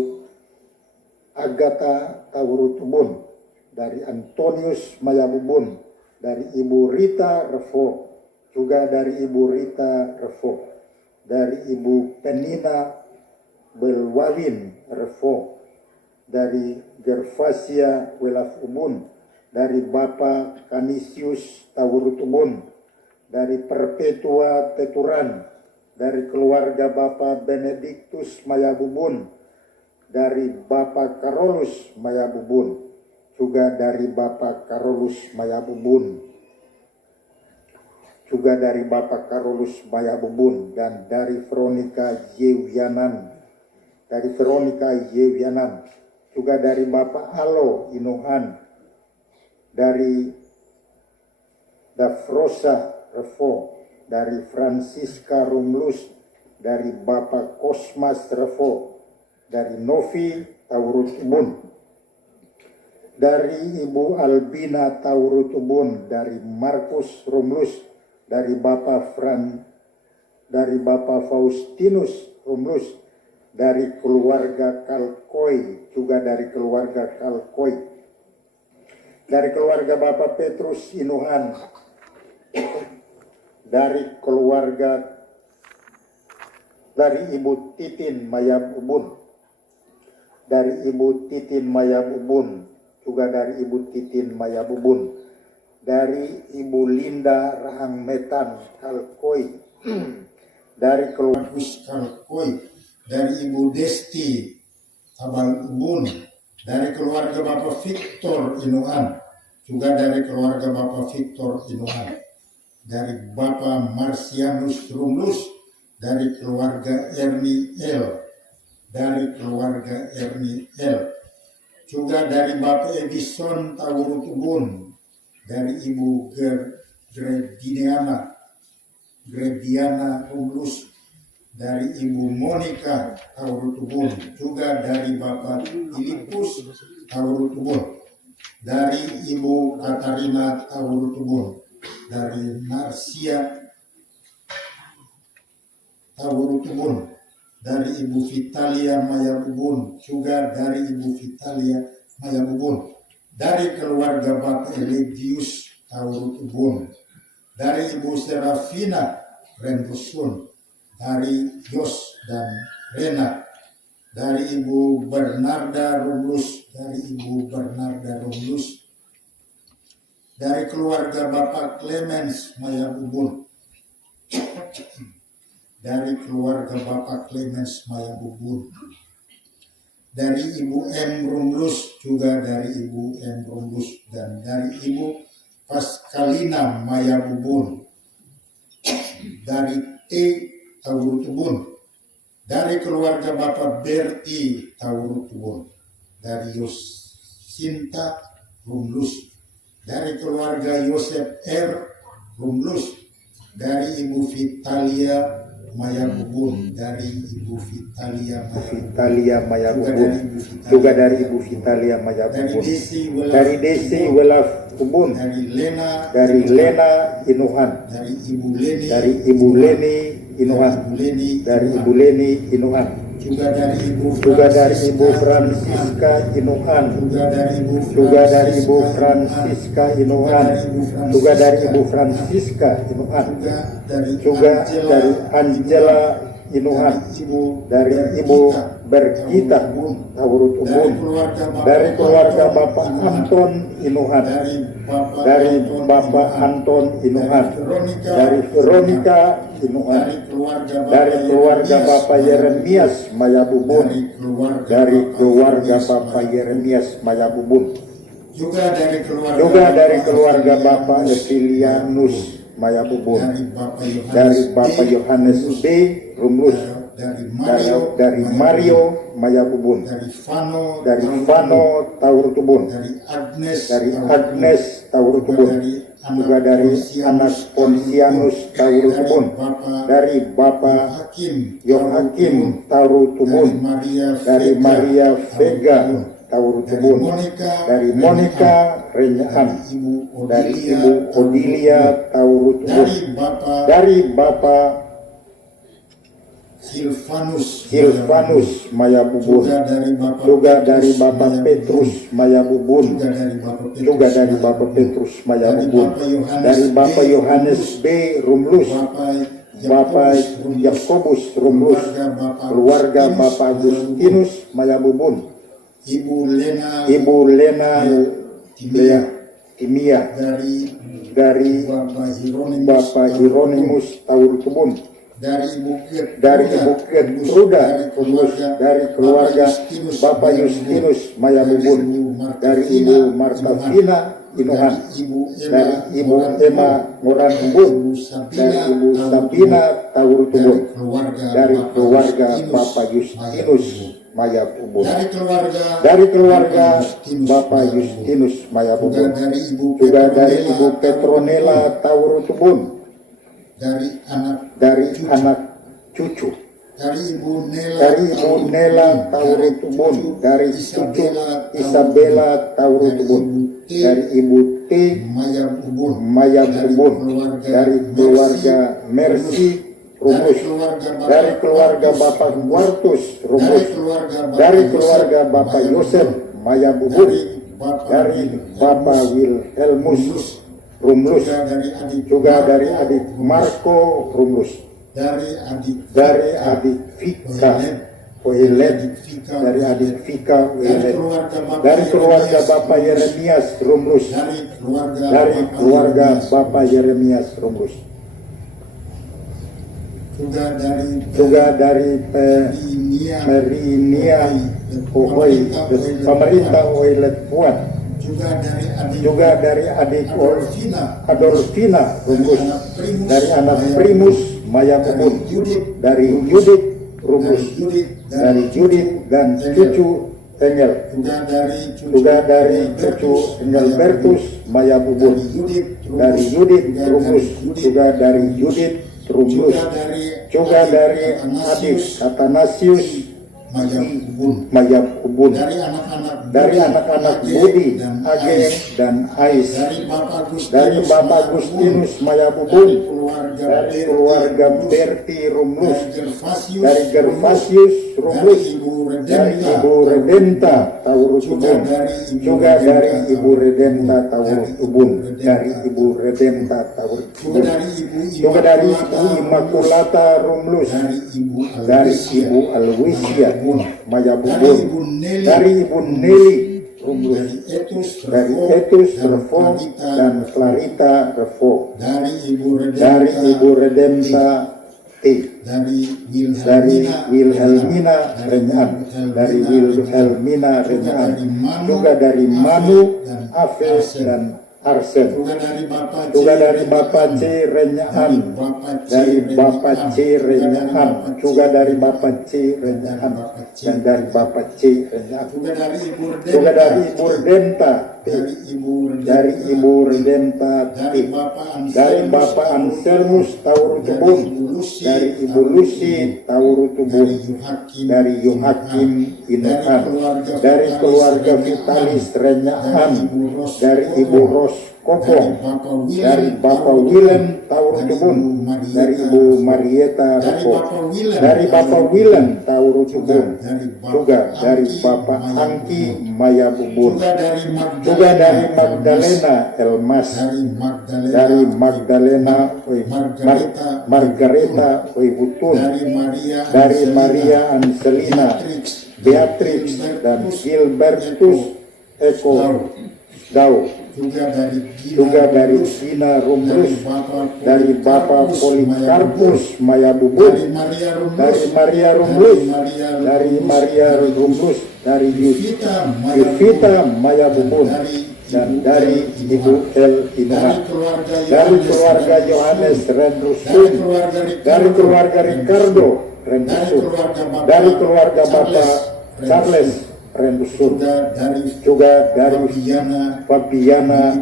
Agatha Tawurut Ubun, dari Antonius Mayab Ubun, dari Ibu Rita Refo, juga dari Ibu Rita Refo, dari Ibu Penina Belwawin Refo, dari Gervasia Welaf Ubun, dari Bapak Canisius Tawurut Ubun, dari Perpetua Teturan, dari keluarga Bapak Benediktus Mayab Ubun, dari Bapak Karolus Mayab Ubun, juga dari Bapak Karolus Mayab Ubun, juga dari Bapak Karolus Mayab Ubun, dan dari Veronica Yewianan, dari Veronica Yewianan, juga dari Bapak Alo Inuhan, dari Dafrosa Refo, dari Francisca Rumlus, dari Bapak Kosmas Refo, dari Novi Tawurut Ubun, dari Ibu Albina Tawurut Ubun, dari Markus Rumlus, dari Bapak Faustinus Rumlus, dari keluarga Kalkoi, juga dari keluarga Kalkoi, dari keluarga Bapak Petrus Inuhan, dari Ibu Titin Mayab Ubun, dari Ibu Titin Mayab Ubun, juga dari Ibu Titin Mayab Ubun, dari Ibu Linda Rahang Metan Kalkoi, dari keluarga Kalkoi, dari Ibu Desti Tabal Ubun, dari keluarga Bapak Victor Inuan, juga dari keluarga Bapak Victor Inuan, dari Bapak Marsianus Rumlus, dari keluarga Erni L, dari keluarga Erni L, juga dari Bapak Edison Tawurut Ubun, dari Ibu Grediana Rumlus, dari Ibu Monica Tawurut Ubun, juga dari Bapak Filipus Tawurut Ubun, dari Ibu Katarina Tawurut Ubun, dari Narsia Tawurut Ubun, dari Ibu Vitalia Mayab Ubun, juga dari Ibu Vitalia Mayab Ubun, dari keluarga Bapak Elegius Tawurut Ubun, dari Ibu Serafina Renrusun, dari Yos dan Rena, dari Ibu Bernarda Rumlus, dari Ibu Bernarda Rumlus, dari keluarga Bapak Clemens Mayab Ubun, dari keluarga Bapak Clemens Mayab Ubun, dari Ibu M. Rumlus, juga dari Ibu M. Rumlus, dan dari Ibu Pascalina Mayab Ubun, dari T. Tawurut Ubun, dari keluarga Bapak Berti Tawurut Ubun, dari Yosinta Rumlus, dari keluarga Yosef R. Rumlus, dari Ibu Vitalia Maya Bubun, dari Ibu Vitalia Maya Bubun, juga dari Ibu Vitalia Maya Bubun, dari Desi Welaf Bubun, dari Lena Inuhan, dari Ibu Leni Inuhan, dari Ibu Leni Inuhan, juga dari Ibu Francisca Inuhan, juga dari Ibu Francisca Inuhan, juga dari Ibu Francisca Inuhan, juga dari Angela Inuhan, dari Ibu Bergita Taurut Ubun, dari keluarga Bapak Anton Inuhan, dari Bapak Anton Inuhan, dari Veronica Inuhan, dari keluarga Bapak Yeremias Maya Bubun, dari keluarga Bapak Yeremias Maya Bubun, juga dari keluarga Bapak Evilianus Maya Bubun, dari Bapak Yohanes B. Rumlus, dari Mario Maya Bubun, dari Fano Taur Tubun, dari Agnes Taur Tubun, juga dari anak Pontianus Taur Tubun, dari Bapak Yohakim Taur Tubun, dari Maria Vega Taur Tubun, dari Monica Renyaan, dari Ibu Odilia Taur Tubun, dari Bapak Silvanus Maya Bubun, juga dari Bapak Petrus Maya Bubun, juga dari Bapak Petrus Maya Bubun, dari Bapak Yohanes B. Rumlus, Bapak Yakobus Rumlus, keluarga Bapak Agustinus Maya Bubun, Ibu Lena Timia, dari Bapak Hieronymus Taur Tubun, dari Ibu Gertruda Rumlus, dari keluarga Bapak Justinus Maya Bubun, dari Ibu Martavina Inuhan, dari Ibu Emma Ngoran Bubun, dari Ibu Sabina Taur Tubun, dari keluarga Bapak Justinus Maya Bubun, dari keluarga Bapak Justinus Maya Bubun, juga dari Ibu Petronella Taur Tubun, dari anak cucu, dari Ibu Nela Taur Tubun, dari cucu Isabella Taur Tubun, dari Ibu T. Maya Bubun, dari keluarga Mercy Rumlus, dari keluarga Bapak Quartus Rumlus, dari keluarga Bapak Yosef Maya Bubun, dari Bapak Wilhelmus Rumlus, juga dari adik Marco Rumlus, dari adik Vika Oilet, dari adik Vika Oilet, dari keluarga Bapak Yeremias Rumlus, dari keluarga Bapak Yeremias Rumlus, juga dari Perinia Ohoi, pemerintah Oilet Puan, juga dari adik Adolfina Rumlus, dari anak Primus Maya Bubun, dari Judith Rumlus, dari Judith dan cucu Engel, juga dari cucu Engelbertus Maya Bubun, dari Judith Rumlus, juga dari Judith Rumlus, juga dari adik Athanasius Maya Bubun, dari anak-anak Budi, Age dan Ais, dari Bapak Agustinus Maya Bubun, dari keluarga Berti Rumlus, dari Gervasius Rumlus, dari Ibu Redenta Taur Tubun, juga dari Ibu Redenta Taur Tubun, dari Ibu Redenta Taur Tubun, juga dari Ibu Immaculata Rumlus, dari Ibu Alwisia Maya Bubun, dari Ibu Nelly Rumlus, dari Etus Revo dan Clarita Revo, dari Ibu Redenta T, dari Wilhelmina Renyaan, dari Wilhelmina Renyaan, juga dari Manu, Ave dan Arsen, juga dari Bapak C. Renyaan, dari Bapak C. Renyaan, juga dari Bapak C. Renyaan, dan dari Bapak C. Renyaan, juga dari Ibu Redenta, dari Ibu Redenta, dari Bapak Anselmus Taurutubun, dari Ibu Lucy Taurutubun, dari Yuhakim Inehan, dari keluarga Vitalis Renyaan, dari Ibu Ros Kopong, dari Bapak Willem Taurutubun, dari Ibu Marieta Repo, dari Bapak Willem Taurutubun, juga dari Bapak Angki Maya Bubun, juga dari Magdalena Elmas, dari Magdalena Margareta Butun, dari Maria Anselina Beatrix dan Gilbertus Eko Dau, juga dari Gina Rumrus, dari Bapak Polikarpus Maya Bubun, dari Maria Rumrus, dari Maria Rumrus, dari Yuvita Maya Bubun, dan dari Ibu El Inuhan, dari keluarga Yohanes Rendusun, dari keluarga Ricardo Rendusun, dari keluarga Bapak Charles Rendusun, juga dari Fabiana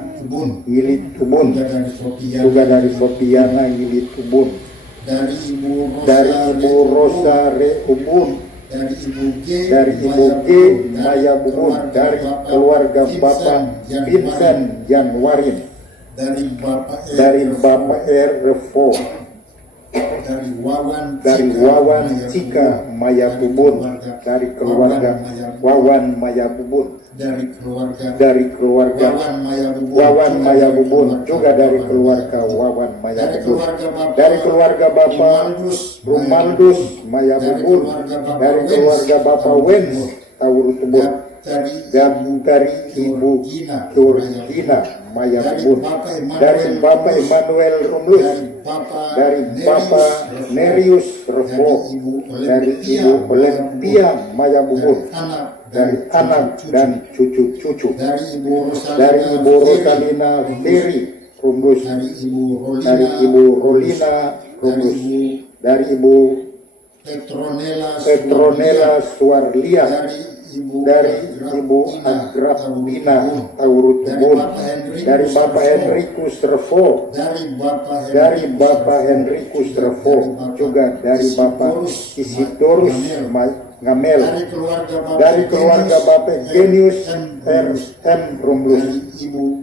Gilit Ubun, juga dari Fabiana Gilit Ubun, dari Ibu Rosa Re Ubun, dari Ibu G Maya Bubun, dari keluarga Bapak Vincent Januarin, dari Bapak R Revo, dari Wawan Cika Maya Bubun, dari keluarga Wawan Maya Bubun, dari keluarga Wawan Maya Bubun, juga dari keluarga Wawan Maya Bubun, dari keluarga Bapak Rumaldus Maya Bubun, dari keluarga Bapak Wens Taurutubun, dan dari Ibu Georgina Maya Bubun, dari Bapak Emmanuel Rumlus, dari Bapak Nerius Revo, dari Ibu Olympia Maya Bubun, dari anak dan cucu-cucu, dari Ibu Rosalina Ferry Rumlus, dari Ibu Rolina Rumlus, dari Ibu Petronella Suarlia, dari Ibu Agrapina Taurutubun, dari Bapak Henrikus Revo, dari Bapak Henrikus Revo, juga dari Bapak Isidorus Ngamel, dari keluarga Bapak Genius M. Romulus,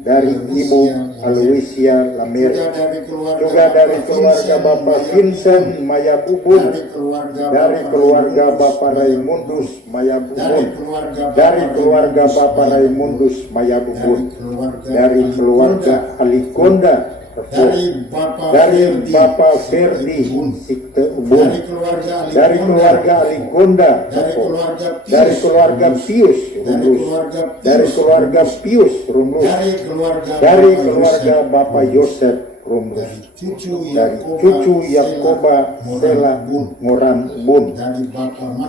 dari Ibu Aloysia Lamer, juga dari keluarga Bapak Vincent Maya Bubun, dari keluarga Bapak Raimundus Maya Bubun, dari keluarga Bapak Raimundus Maya Bubun, dari keluarga Alikonda, dari Bapak Ferdi Sikte Ubun, dari keluarga Aligonda, dari keluarga Pius Rumlus, dari keluarga Pius Rumlus, dari keluarga Bapak Yosef Rumlus, dari cucu Yakoba Sela Ngoran Ubun,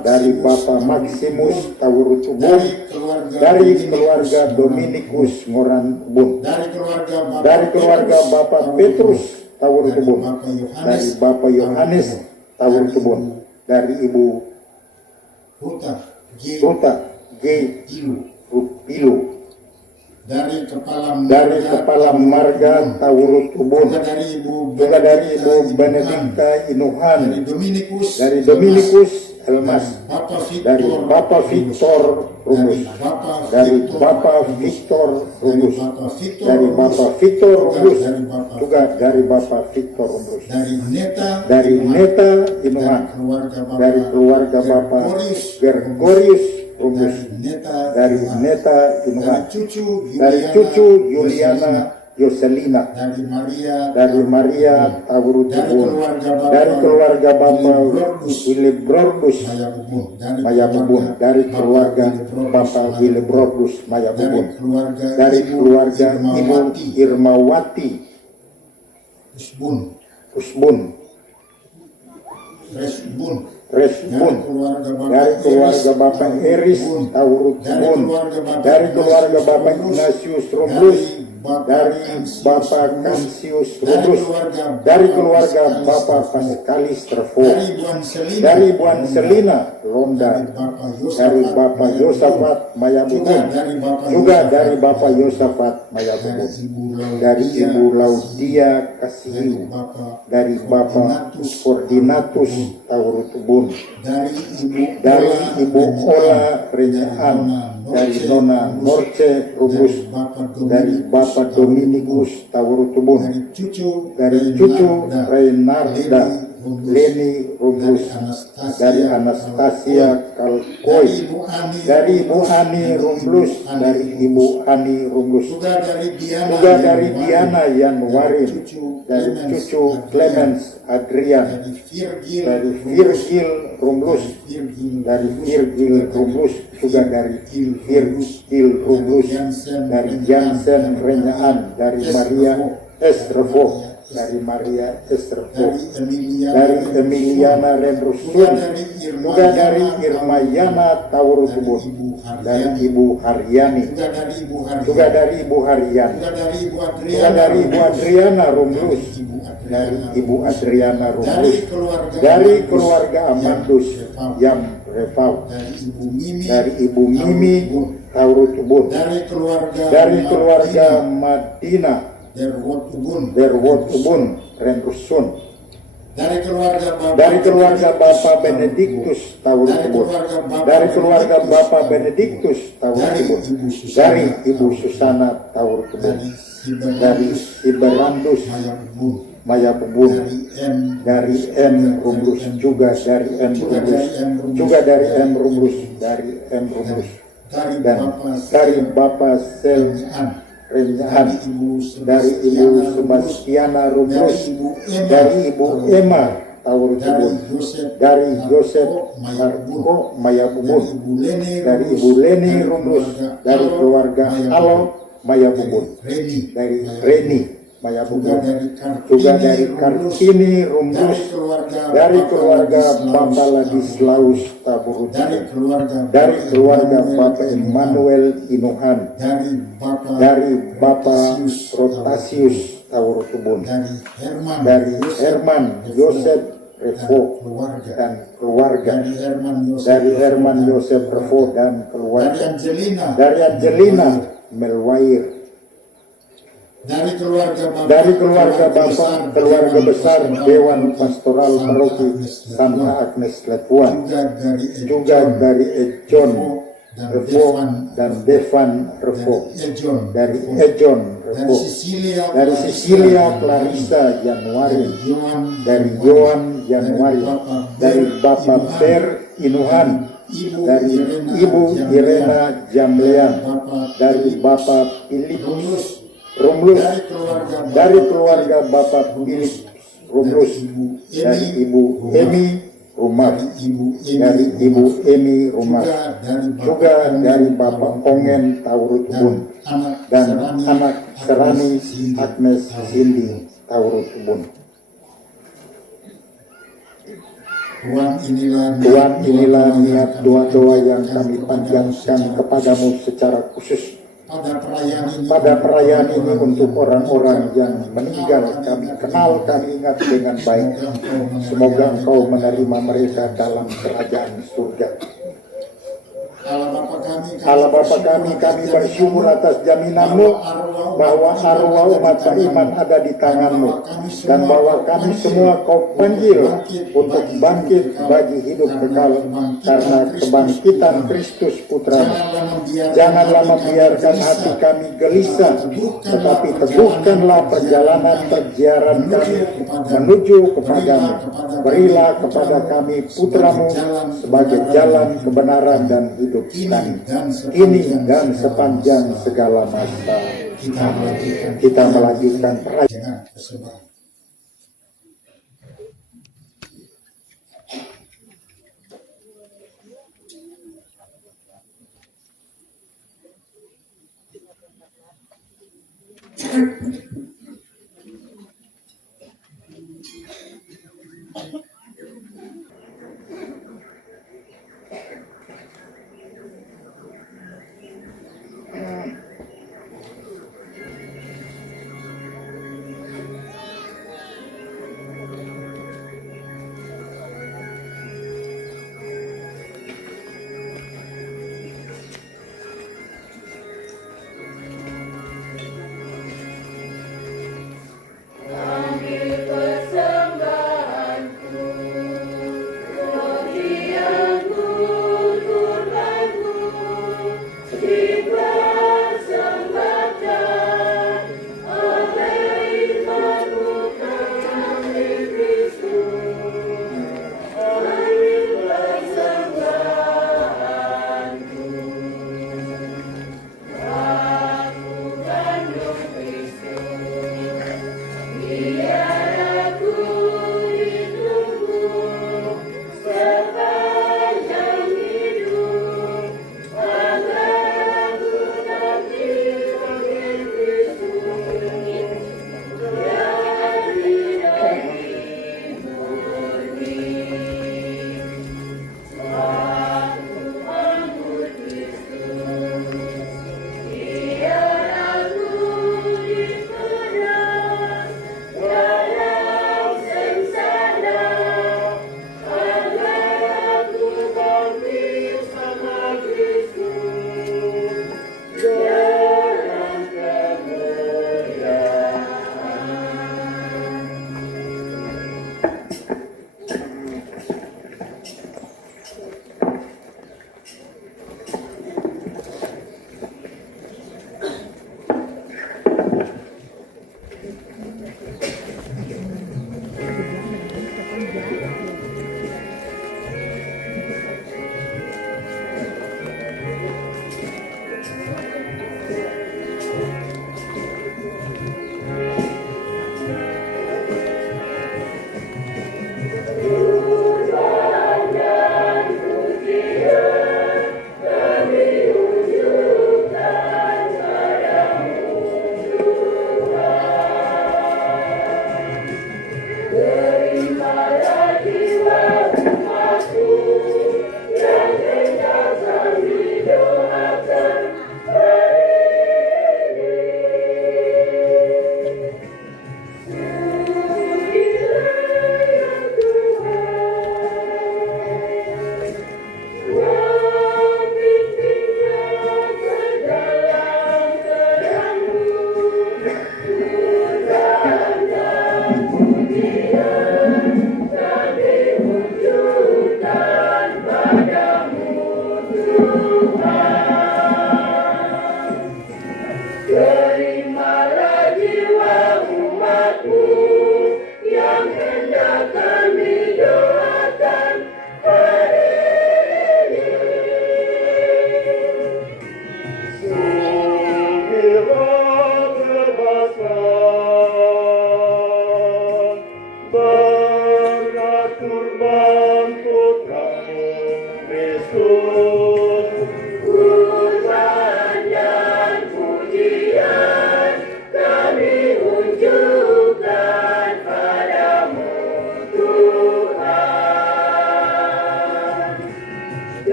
dari Bapak Maximus Taurutubun, dari keluarga Dominikus Ngoran Ubun, dari keluarga Bapak Petrus Taurutubun, dari Bapak Yohanes Taurutubun, dari Ibu Ruta G. Rupilu, dari kepala marga Taurutubun, juga dari Ibu Benedikta Inuhan, dari Dominikus Elmas, dari Bapak Victor Rumus, dari Bapak Victor Rumus, dari Bapak Victor Rumus, juga dari Bapak Victor Rumus, dari Neta Inuhan, dari keluarga Bapak Gregorius Rumus, dari Neta Inuhan, dari cucu Juliana Yoselina, dari Maria Taurutubun, dari keluarga Bapak Willibrordus Maya Bubun, dari keluarga Bapak Willibrordus Maya Bubun, dari keluarga Ibu Irmawati Usbun, Resbun, dari keluarga Bapak Eris Taurutubun, dari keluarga Bapak Ignatius Romulus, Bapak Kansius Rubus, dari keluarga Bapak Pascalis Trevo, dari Buan Selina Londa, dari Bapak Yosafat Mayabubun, juga dari Bapak Yosafat Mayabubun, dari Ibu Laudia Kasihu, dari Bapak Koordinatus Taurutubun, dari Ibu Ola Renyaan, dari Nona Morce Rubus, dari Bapak Dominikus Taurutubun, dari cucu Reynarda Leni Rubus, dari Anastasia Kalkoi, dari Ibu Ani Rumlus, dari Ibu Ani Rumlus, juga dari Diana Yanwarin, dari cucu Clemens Adrian, dari Virgil Rumlus, dari Virgil Rumlus, juga dari Virgil Rumlus, dari Jansen Renyaan, dari Maria Esrevo, dari Maria Esrevo, dari Emiliana Remrusun, juga dari Irmayana Taurutubun, dari Ibu Haryani, juga dari Ibu Haryani, juga dari Ibu Adriana Rumlus, dari Ibu Adriana Rumlus, dari keluarga Amandus Yam Revau, dari Ibu Mimi Taurutubun, dari keluarga Madina Derwot Ubun Renrusun, dari keluarga Bapak Benediktus Taurutubun, dari keluarga Bapak Benediktus Taurutubun, dari Ibu Susana Taurutubun, dari Iberandus Mayabubun, dari M Rumlus, juga dari M Rumlus, juga dari M Rumlus, dari M Rumlus, dan dari Bapak Selman Renyaan, dari Ibu Sebastiana Rumlus, dari Ibu Emma Taurutubun, dari Joseph Marco Mayabubun, dari Ibu Leni Rumlus, dari keluarga Alo Mayabubun, dari Reni Mayabubun, juga dari Kartini Rumlus, dari keluarga Bapak Ladislaus Taburutubun, dari keluarga Bapak Emmanuel Inuhan, dari Bapak Rotasius Taurutubun, dari Herman Yosef Revo dan keluarga, dari Herman Yosef Revo dan keluarga, dari Angelina Melwair, dari keluarga Bapak keluarga besar Dewan Pastoral Paroki Santa Agnes Lepuan, juga dari Ejon Revo dan Devan Revo, dari Ejon Revo, dari Cecilia Clarissa Januari, dari Joan Januari, dari Bapak Per Inuhan, dari Ibu Irena Jamlean, dari Bapak Filipus Rumlus, dari keluarga Bapak Philip Rumlus, dari Ibu Emi Rumah, dari Ibu Emi Rumah, juga dari Bapak Ongen Taurutubun, dan anak Serani Agnes Cindy Taurutubun. Tuhan, inilah niat doa-doa yang kami panjatkan kepadamu secara khusus pada perayaan ini untuk orang-orang yang meninggal kami kenal, kami ingat dengan baik. Semoga Engkau menerima mereka dalam kerajaan surga. Allah Bapa kami bersyukur atas jaminan-Mu bahwa arwah umat beriman ada di tangan-Mu, dan bahwa kami semua Kau panggil untuk bangkit bagi hidup kekal karena kebangkitan Kristus Putra-Mu. Janganlah membiarkan hati kami gelisah, tetapi teguhkanlah perjalanan perjalanan kami menuju kepadamu. Berilah kepada kami Putra-Mu sebagai jalan kebenaran dan hidup kami, ini dan sepanjang segala masa. Kita melanjutkan perayaan.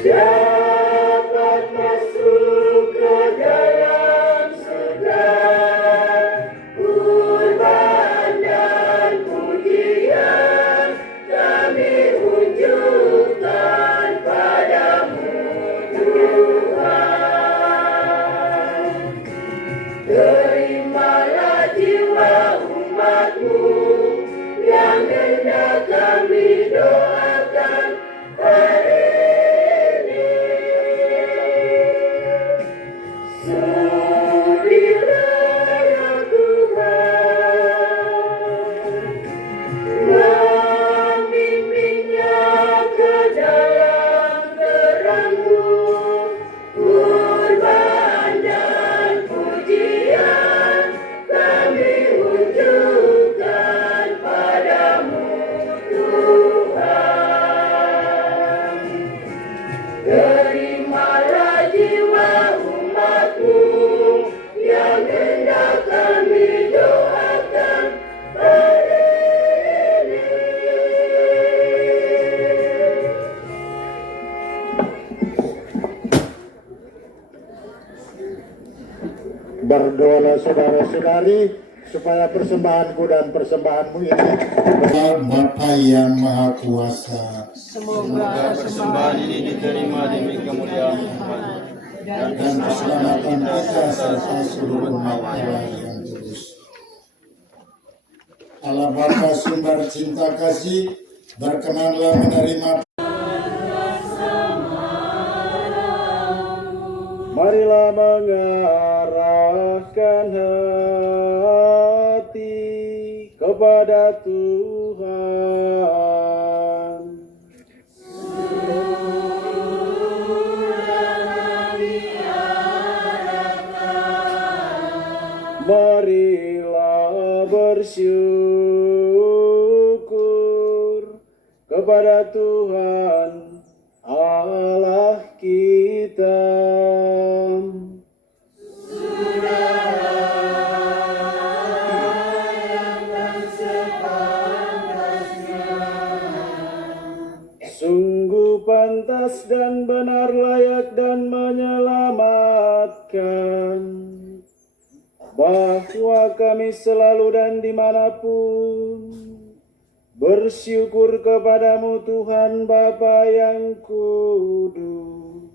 dapat masuk ke dalam surga. Kurban dan pujian kami unjukkan padamu, Tuhan. Terimalah jiwa umat-Mu yang hendak kami doakan hari ini. Sudilah ya Tuhan, membimbingnya ke dalam terang-Mu. Kurban dan pujian kami unjukkan padamu, Tuhan. Terimalah jiwa umat-Mu yang hendak kami doakan hari ini. Berdoalah saudara-saudari supaya persembahanku dan persembahanmu ini Bapa yang Maha Kuasa, Semoga persembahan ini diterima demi kemuliaan Tuhan dan keselamatan kita serta seluruh umat Allah yang tulus. Allah Bapa sumber cinta kasih, berkenanlah menerima. Marilah mengarahkan hati kepada Tuhan. Marilah bersyukur kepada Tuhan Allah kita. Sungguh pantas dan benar, layak dan menyelamatkan, bahwa kami selalu dan dimanapun bersyukur kepadamu Tuhan Bapa yang kudus,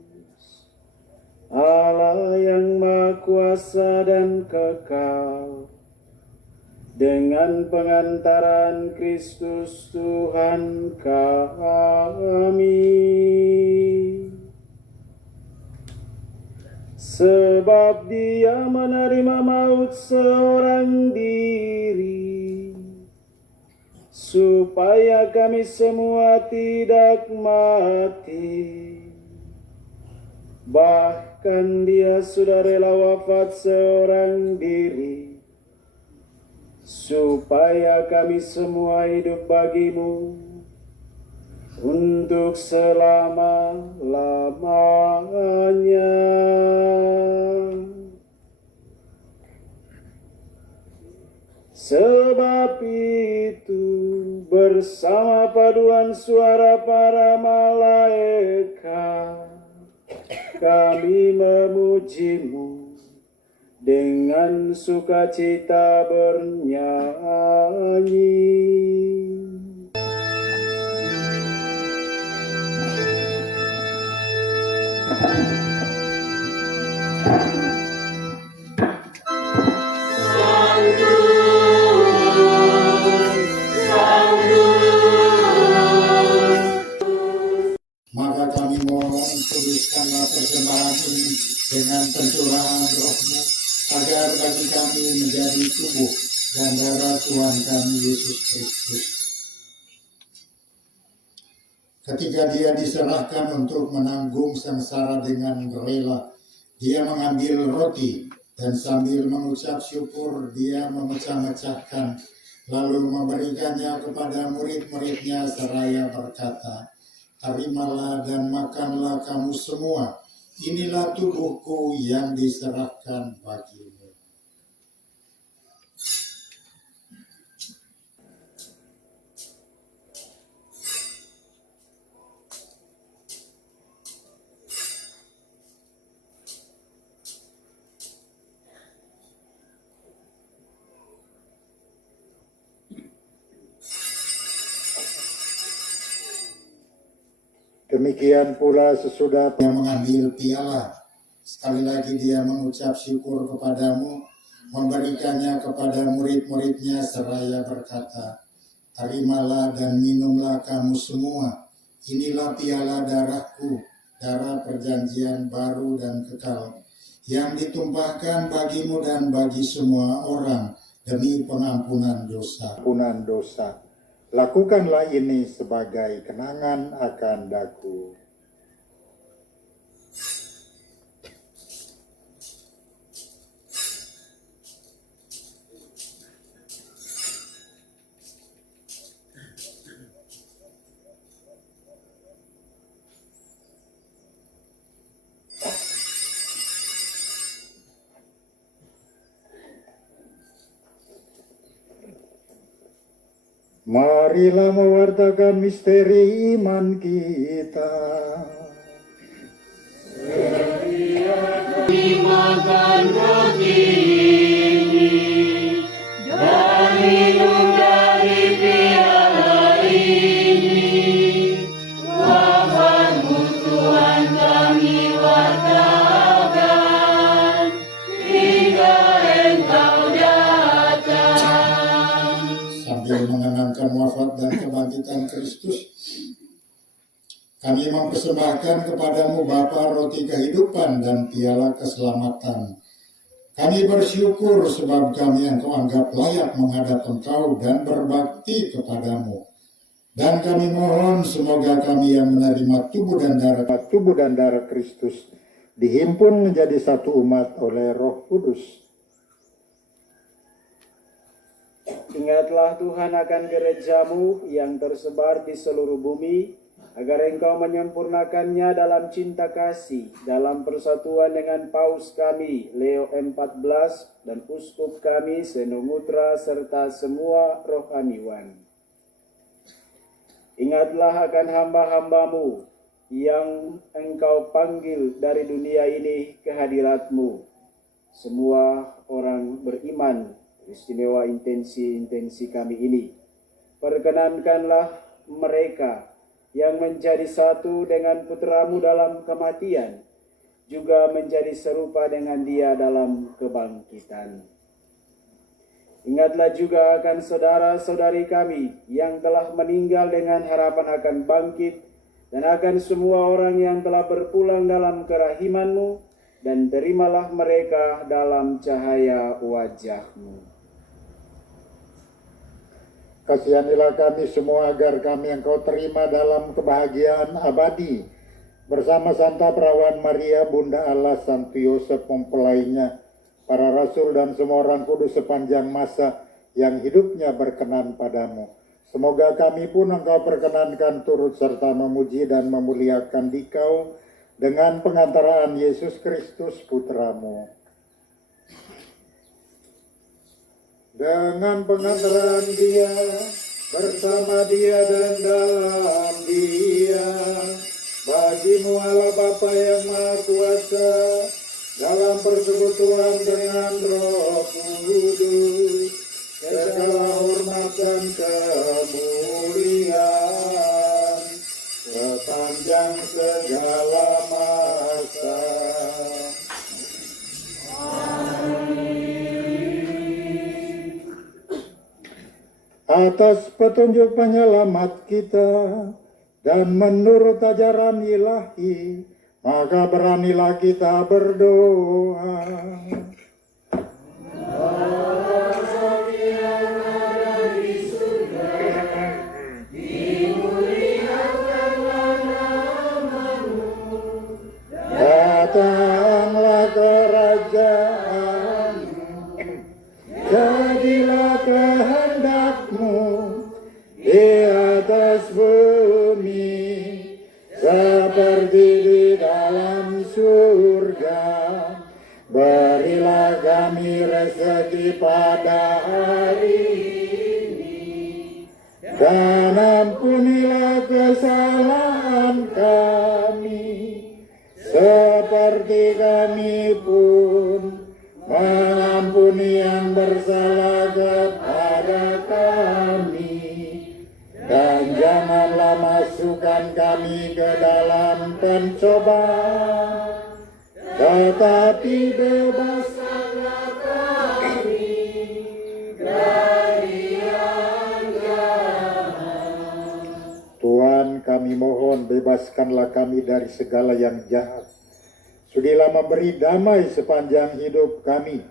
Allah yang Maha Kuasa dan kekal, dengan pengantaran Kristus Tuhan kami. Sebab Dia menerima maut seorang diri, supaya kami semua tidak mati. Bahkan Dia sudah rela wafat seorang diri, supaya kami semua hidup bagimu untuk selama-lamanya. Sebab itu bersama paduan suara para malaikat kami memujimu dengan sukacita bernyanyi. Maka kami mohon tuliskanlah persembahan ini dengan pencurahan roh-Mu, agar bagi kami menjadi tubuh dan darah Tuhan kami Yesus Kristus. Ketika Dia diserahkan untuk menanggung sengsara dengan rela, Dia mengambil roti dan sambil mengucap syukur Dia memecah-mecahkan, lalu memberikannya kepada murid-muridnya seraya berkata, "Terimalah dan makanlah kamu semua, inilah tubuhku yang diserahkan bagimu." Demikian pula sesudah dia mengambil piala, sekali lagi dia mengucap syukur kepadamu, memberikannya kepada murid-muridnya seraya berkata, terimalah dan minumlah kamu semua, inilah piala darahku, darah perjanjian baru dan kekal, yang ditumpahkan bagimu dan bagi semua orang demi pengampunan dosa. Lakukanlah ini sebagai kenangan akan daku. Marilah mewartakan misteri iman kita. Makan roti ini dan minum dari piala ini, wafat-Mu Tuhan kami wartakan hingga Engkau datang. Sambil mengenangkan wafat dan kebangkitan Kristus, kami mempersembahkan kepadamu Bapa roti kehidupan dan piala keselamatan. Kami bersyukur sebab kami Engkau anggap layak menghadap Engkau dan berbakti kepadamu. Dan kami mohon semoga kami yang menerima tubuh dan darah Kristus dihimpun menjadi satu umat oleh Roh Kudus. Ingatlah Tuhan akan gerejamu yang tersebar di seluruh bumi, agar Engkau menyempurnakannya dalam cinta kasih, dalam persatuan dengan Paus kami, Leo XIV, dan Uskup kami, Senumutra, serta semua rohaniwan. Ingatlah akan hamba-hambamu yang Engkau panggil dari dunia ini ke hadirat-Mu. Semua orang beriman, istimewa intensi kami ini. Perkenankanlah mereka yang menjadi satu dengan putra-Mu dalam kematian, juga menjadi serupa dengan Dia dalam kebangkitan. Ingatlah juga akan saudara-saudari kami yang telah meninggal dengan harapan akan bangkit, dan akan semua orang yang telah berpulang dalam kerahiman-Mu, dan terimalah mereka dalam cahaya wajah-Mu. Kasihanilah kami semua agar kami Engkau terima dalam kebahagiaan abadi bersama Santa Perawan Maria, Bunda Allah, Santo Yosef mempelainya, para rasul dan semua orang kudus sepanjang masa yang hidupnya berkenan padamu. Semoga kami pun Engkau perkenankan turut serta memuji dan memuliakan Dikau dengan pengantaraan Yesus Kristus Putra-Mu. Dengan pengantaran Dia, bersama Dia dan dalam Dia, bagi-Mu Allah Bapa yang Maha Kuasa, dalam persekutuan dengan Roh Kudus, segala hormat dan kemuliaan sepanjang segala masa. Atas petunjuk penyelamat kita dan menurut ajaran ilahi, maka beranilah kita berdoa. Datanglah kerajaan-Mu, jadilah kehendak-Mu di atas bumi seperti di dalam surga. Berilah kami rezeki pada hari ini, dan ampunilah kesalahan kami, seperti kami pun mengampuni yang bersalah kepada kami. Dan janganlah masukkan kami ke dalam akan cobaan, tetapi bebaskanlah kami dari yang jahat. Tuhan, kami mohon bebaskanlah kami dari segala yang jahat. Sudilah memberi damai sepanjang hidup kami,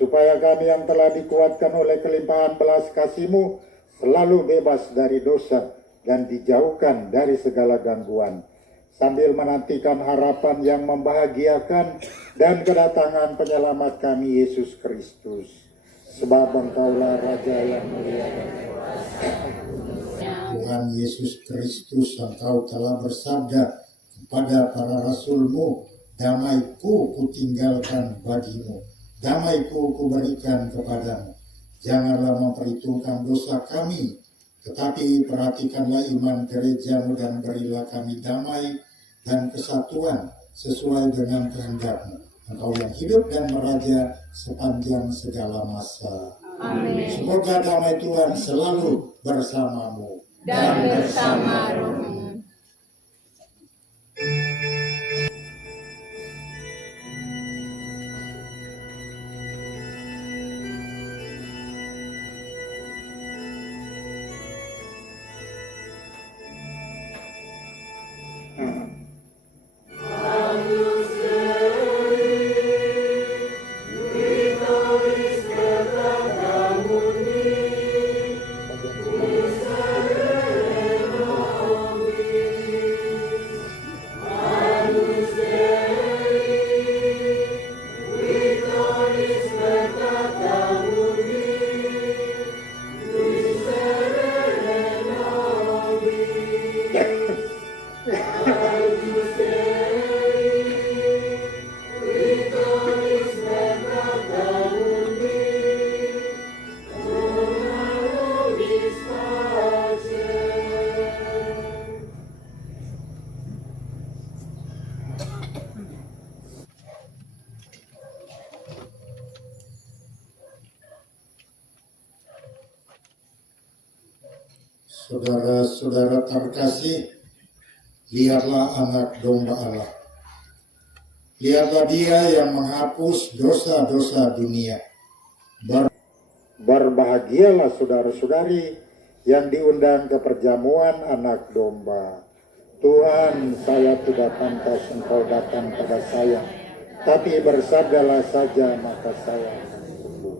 supaya kami yang telah dikuatkan oleh kelimpahan belas kasih-Mu selalu bebas dari dosa dan dijauhkan dari segala gangguan, sambil menantikan harapan yang membahagiakan dan kedatangan penyelamat kami Yesus Kristus. Sebab Engkaulah Raja yang mulia dan kuasa. Tuhan Yesus Kristus, Engkau telah bersabda kepada para rasul-Mu, damai-Ku kutinggalkan bagimu, damai-Ku kuberikan kepadamu. Janganlah memperhitungkan dosa kami, tetapi perhatikanlah iman gereja-Mu dan berilah kami damai dan kesatuan sesuai dengan kehendak-Mu. Engkau yang hidup dan meraja sepanjang segala masa. Amin. Semoga damai Tuhan selalu bersamamu Dan bersama rohmu. Saudara-saudara terkasih, lihatlah anak domba Allah. Lihatlah Dia yang menghapus dosa-dosa dunia. Berbahagialah saudara-saudari yang diundang ke perjamuan anak domba. Tuhan, saya tidak pantas Engkau datang pada saya, tapi bersabdalah saja maka saya akan sembuh.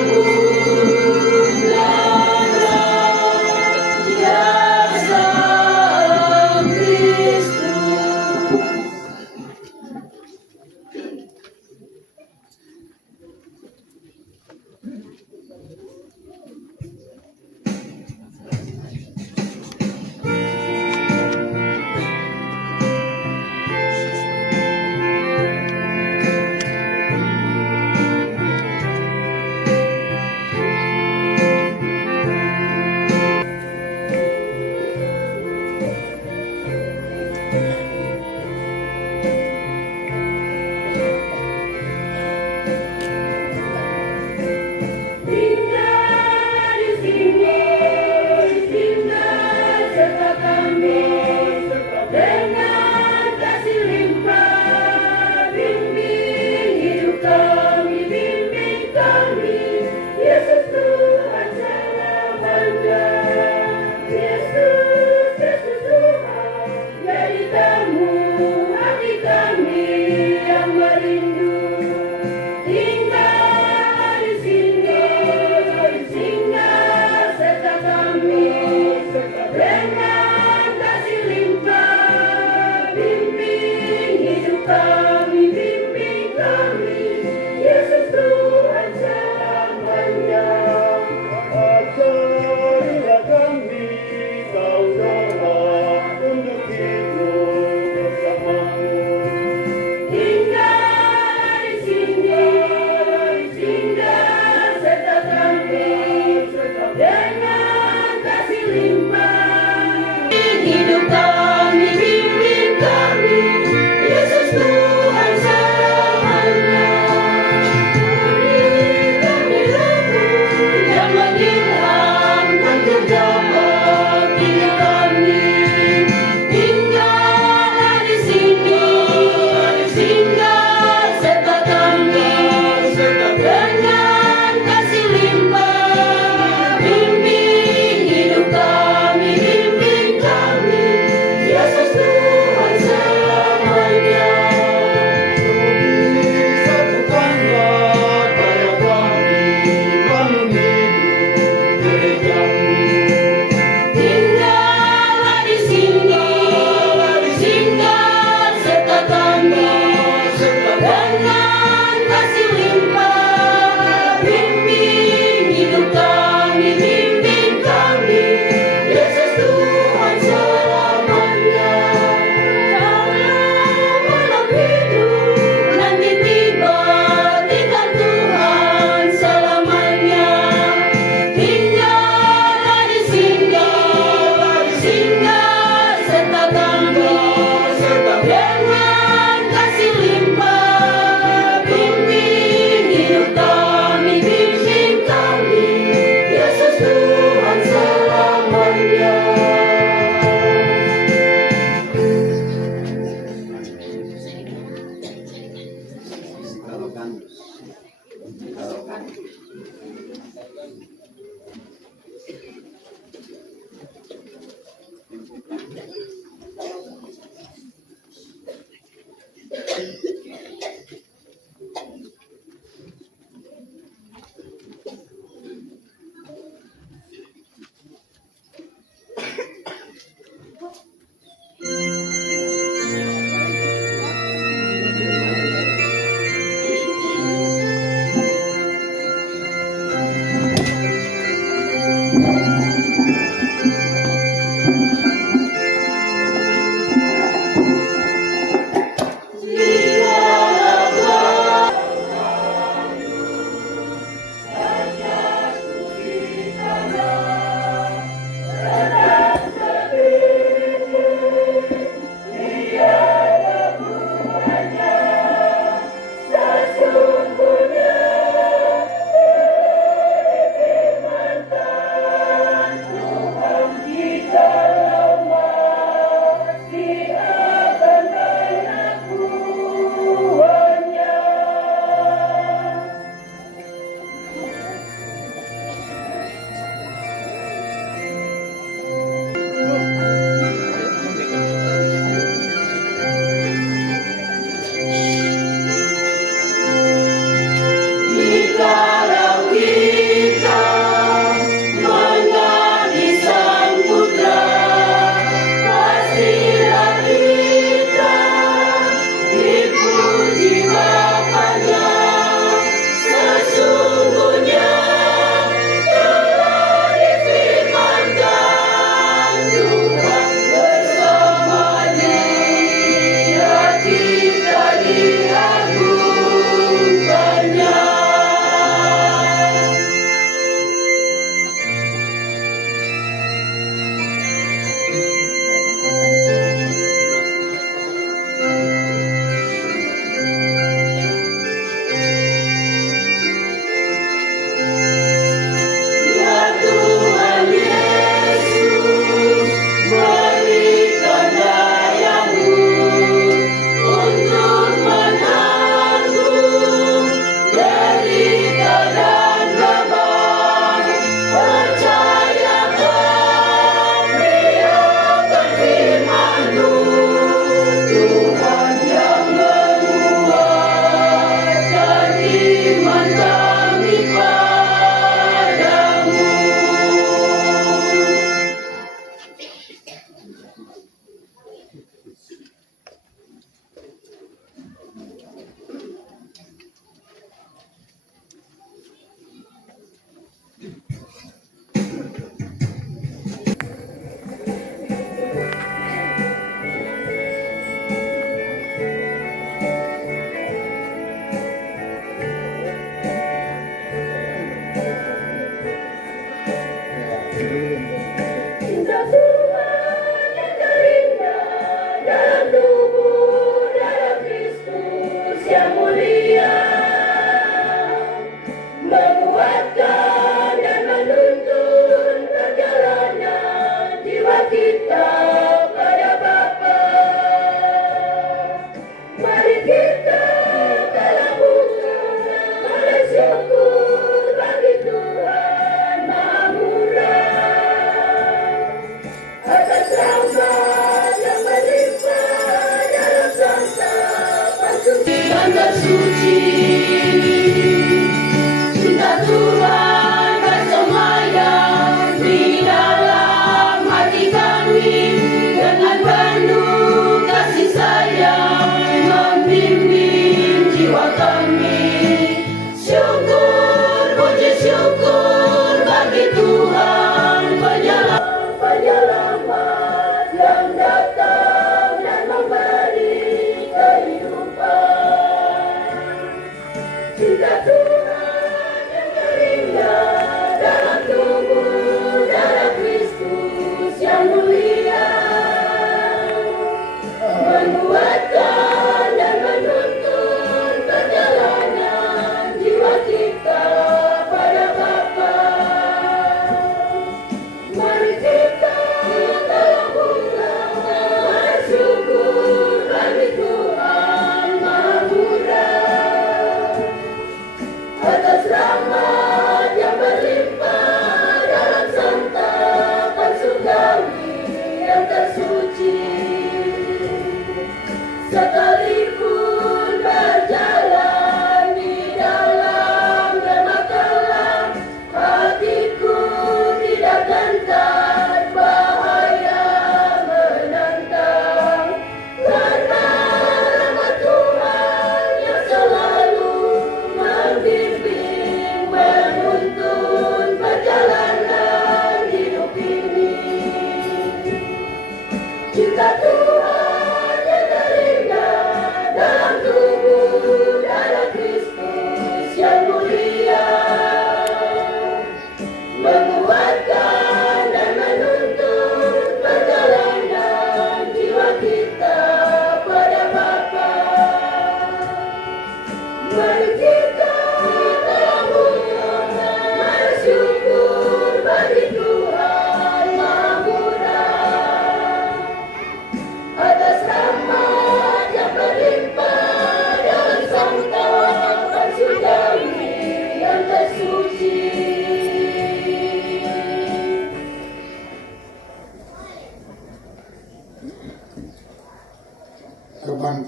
Sanggup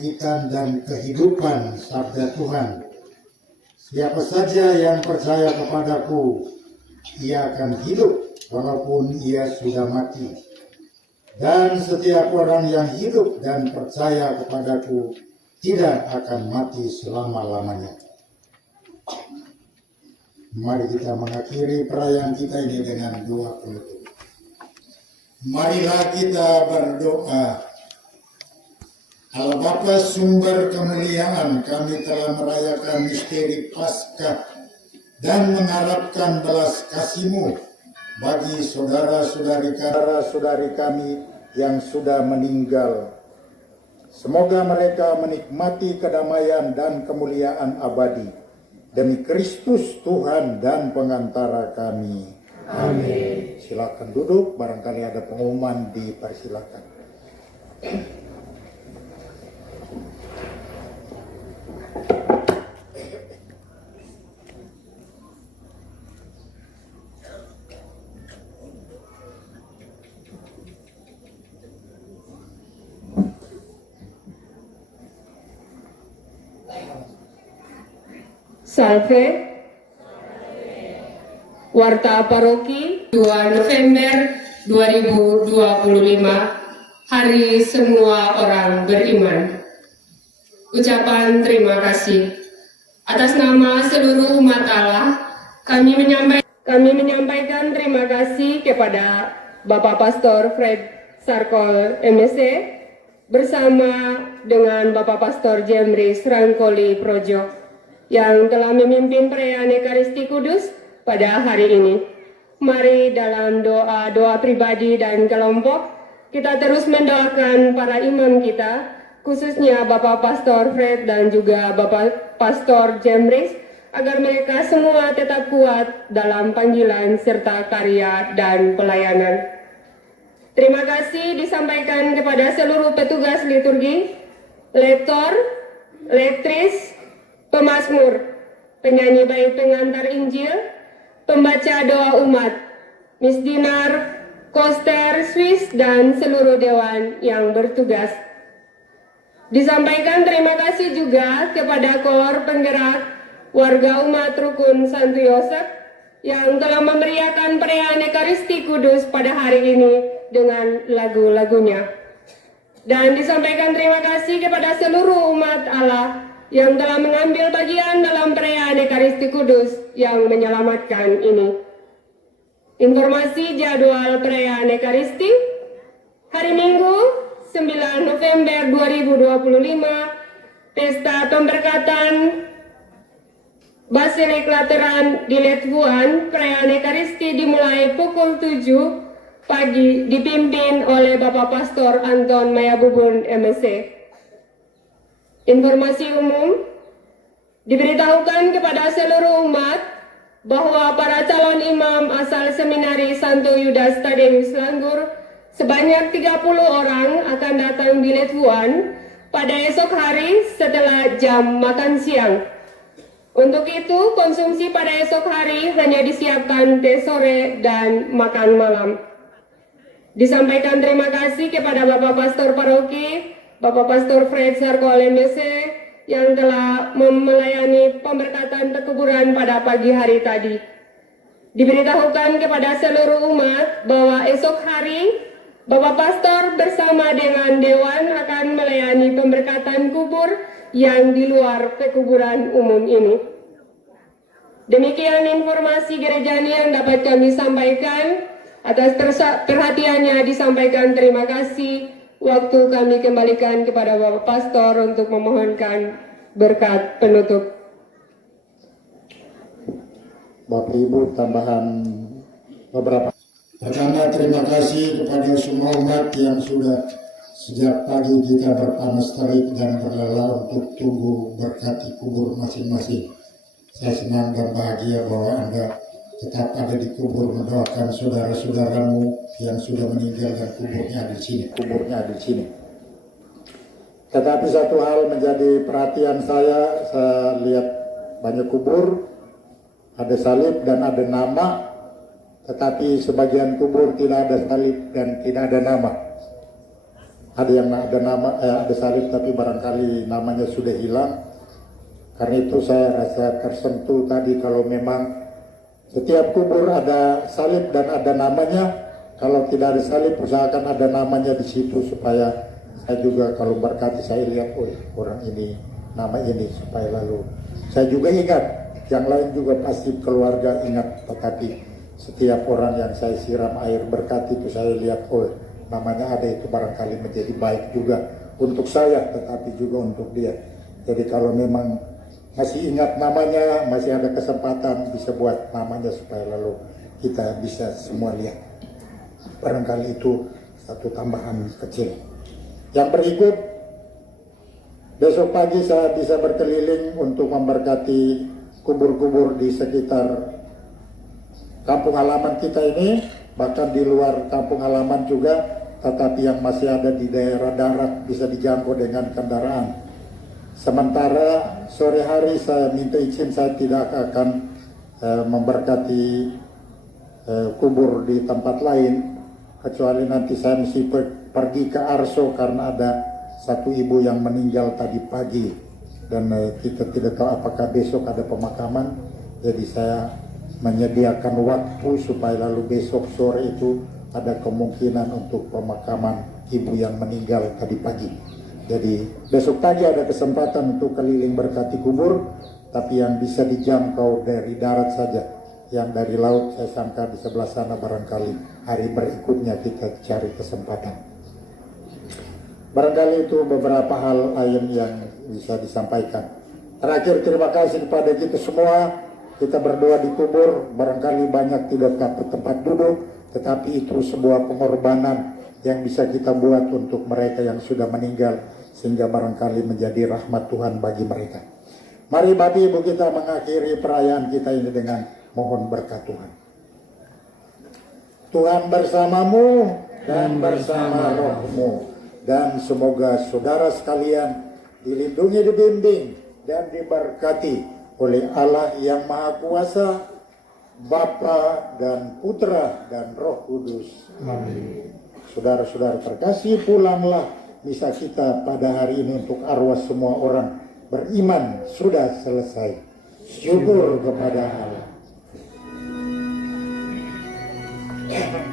kebangkitan dan kehidupan sabda Tuhan. Siapa saja yang percaya kepadaku, ia akan hidup walaupun ia sudah mati. Dan setiap orang yang hidup dan percaya kepadaku tidak akan mati selama-lamanya. Mari kita mengakhiri perayaan kita ini dengan doa penutup. Marilah kita berdoa. Allah Bapa sumber kemuliaan, kami telah merayakan misteri Paskah dan mengharapkan belas kasih-Mu bagi saudara-saudari kami yang sudah meninggal. Semoga mereka menikmati kedamaian dan kemuliaan abadi. Demi Kristus Tuhan dan pengantara kami. Amin. Silakan duduk, barangkali ada pengumuman dipersilakan. Salve. Warta Paroki 2 November 2025, Hari Semua Orang Beriman. Ucapan terima kasih. Atas nama seluruh umat Allah, kami menyampaikan terima kasih kepada Bapak Pastor Fred Sarkol MSc bersama dengan Bapak Pastor Jemris Rangkoli Projo yang telah memimpin perayaan Ekaristi Kudus pada hari ini. Mari dalam doa pribadi dan kelompok, kita terus mendoakan para imam kita, khususnya Bapak Pastor Fred dan juga Bapak Pastor Jemris, agar mereka semua tetap kuat dalam panggilan serta karya dan pelayanan. Terima kasih disampaikan kepada seluruh petugas liturgi, lektor, lektris, pemazmur, penyanyi bait pengantar Injil, pembaca doa umat, misdinar, koster, swiss, dan seluruh dewan yang bertugas. Disampaikan terima kasih juga kepada KOR penggerak warga umat Rukun Santo Yosef yang telah memeriahkan perayaan Ekaristi Kudus pada hari ini dengan lagu-lagunya. Dan disampaikan terima kasih kepada seluruh umat Allah yang telah mengambil bagian dalam perayaan Ekaristi Kudus yang menyelamatkan ini. Informasi jadwal perayaan Ekaristi hari Minggu 9 November 2025, Pesta Pemberkatan Basilik Lateran di Letvuan, perayaan Ekaristi dimulai pukul 7 pagi dipimpin oleh Bapak Pastor Anton Mayabubun MSc. Informasi umum, diberitahukan kepada seluruh umat bahwa para calon imam asal seminari Santo Yudas Tadeus Langgur sebanyak 30 orang akan datang di Letvuan pada esok hari setelah jam makan siang. Untuk itu, konsumsi pada esok hari hanya disiapkan teh sore dan makan malam. Disampaikan terima kasih kepada Bapak Pastor Paroki, Bapak Pastor Fred Sarkol MSc yang telah melayani pemberkatan pekuburan pada pagi hari tadi. Diberitahukan kepada seluruh umat bahwa esok hari Bapak Pastor bersama dengan Dewan akan melayani pemberkatan kubur yang di luar pekuburan umum ini. Demikian informasi gerejani yang dapat kami sampaikan. Atas perhatiannya disampaikan terima kasih. Waktu kami kembalikan kepada Bapak Pastor untuk memohonkan berkat penutup. Bapak Ibu, tambahan beberapa. Pertama, terima kasih kepada semua umat yang sudah sejak pagi kita berpanas terik dan berlelah untuk tunggu berkati kubur masing-masing. Saya senang dan bahagia bahwa Anda tetap ada di kubur mendoakan saudara-saudaramu yang sudah meninggal dan kuburnya ada di sini. Tetapi satu hal menjadi perhatian saya lihat banyak kubur, ada salib dan ada nama, tetapi sebagian kubur tidak ada salib dan tidak ada nama. ada yang ada nama ada salib tapi barangkali namanya sudah hilang. Karena itu saya rasa tersentuh tadi kalau memang setiap kubur ada salib dan ada namanya. Kalau tidak ada salib usahakan ada namanya di situ supaya saya juga kalau berkati saya lihat orang ini nama ini supaya lalu saya juga ingat, yang lain juga pasti keluarga ingat, tetapi setiap orang yang saya siram air berkat itu saya lihat namanya ada itu barangkali menjadi baik juga untuk saya tetapi juga untuk dia. Jadi kalau memang masih ingat namanya, masih ada kesempatan bisa buat namanya supaya lalu kita bisa semua lihat. Barangkali itu satu tambahan kecil. Yang berikut, besok pagi saya bisa berkeliling untuk memberkati kubur-kubur di sekitar kampung halaman kita ini, bahkan di luar kampung halaman juga, tetapi yang masih ada di daerah darat bisa dijangkau dengan kendaraan. Sementara sore hari saya minta izin, saya tidak akan memberkati kubur di tempat lain, kecuali nanti saya mesti pergi ke Arso karena ada satu ibu yang meninggal tadi pagi dan kita tidak tahu apakah besok ada pemakaman. Jadi saya menyediakan waktu supaya lalu besok sore itu ada kemungkinan untuk pemakaman ibu yang meninggal tadi pagi. Jadi besok pagi ada kesempatan untuk keliling berkati kubur, tapi yang bisa dijangkau dari darat saja. Yang dari laut saya sangka di sebelah sana barangkali hari berikutnya kita cari kesempatan. Barangkali itu beberapa hal lain yang bisa disampaikan. Terakhir terima kasih kepada kita semua. Kita berdoa di kubur, barangkali banyak tidak dapat tempat duduk, tetapi itu sebuah pengorbanan yang bisa kita buat untuk mereka yang sudah meninggal, sehingga barangkali menjadi rahmat Tuhan bagi mereka. Mari Bapak Ibu kita mengakhiri perayaan kita ini dengan mohon berkat Tuhan. Tuhan bersamamu dan bersama rohmu, dan semoga saudara sekalian dilindungi, dibimbing, dan diberkati oleh Allah yang Maha Kuasa, Bapa dan Putra dan Roh Kudus. Amin. Saudara-saudara terkasih, pulanglah misa kita pada hari ini untuk arwah semua orang beriman sudah selesai. Syukur kepada Allah. Ya.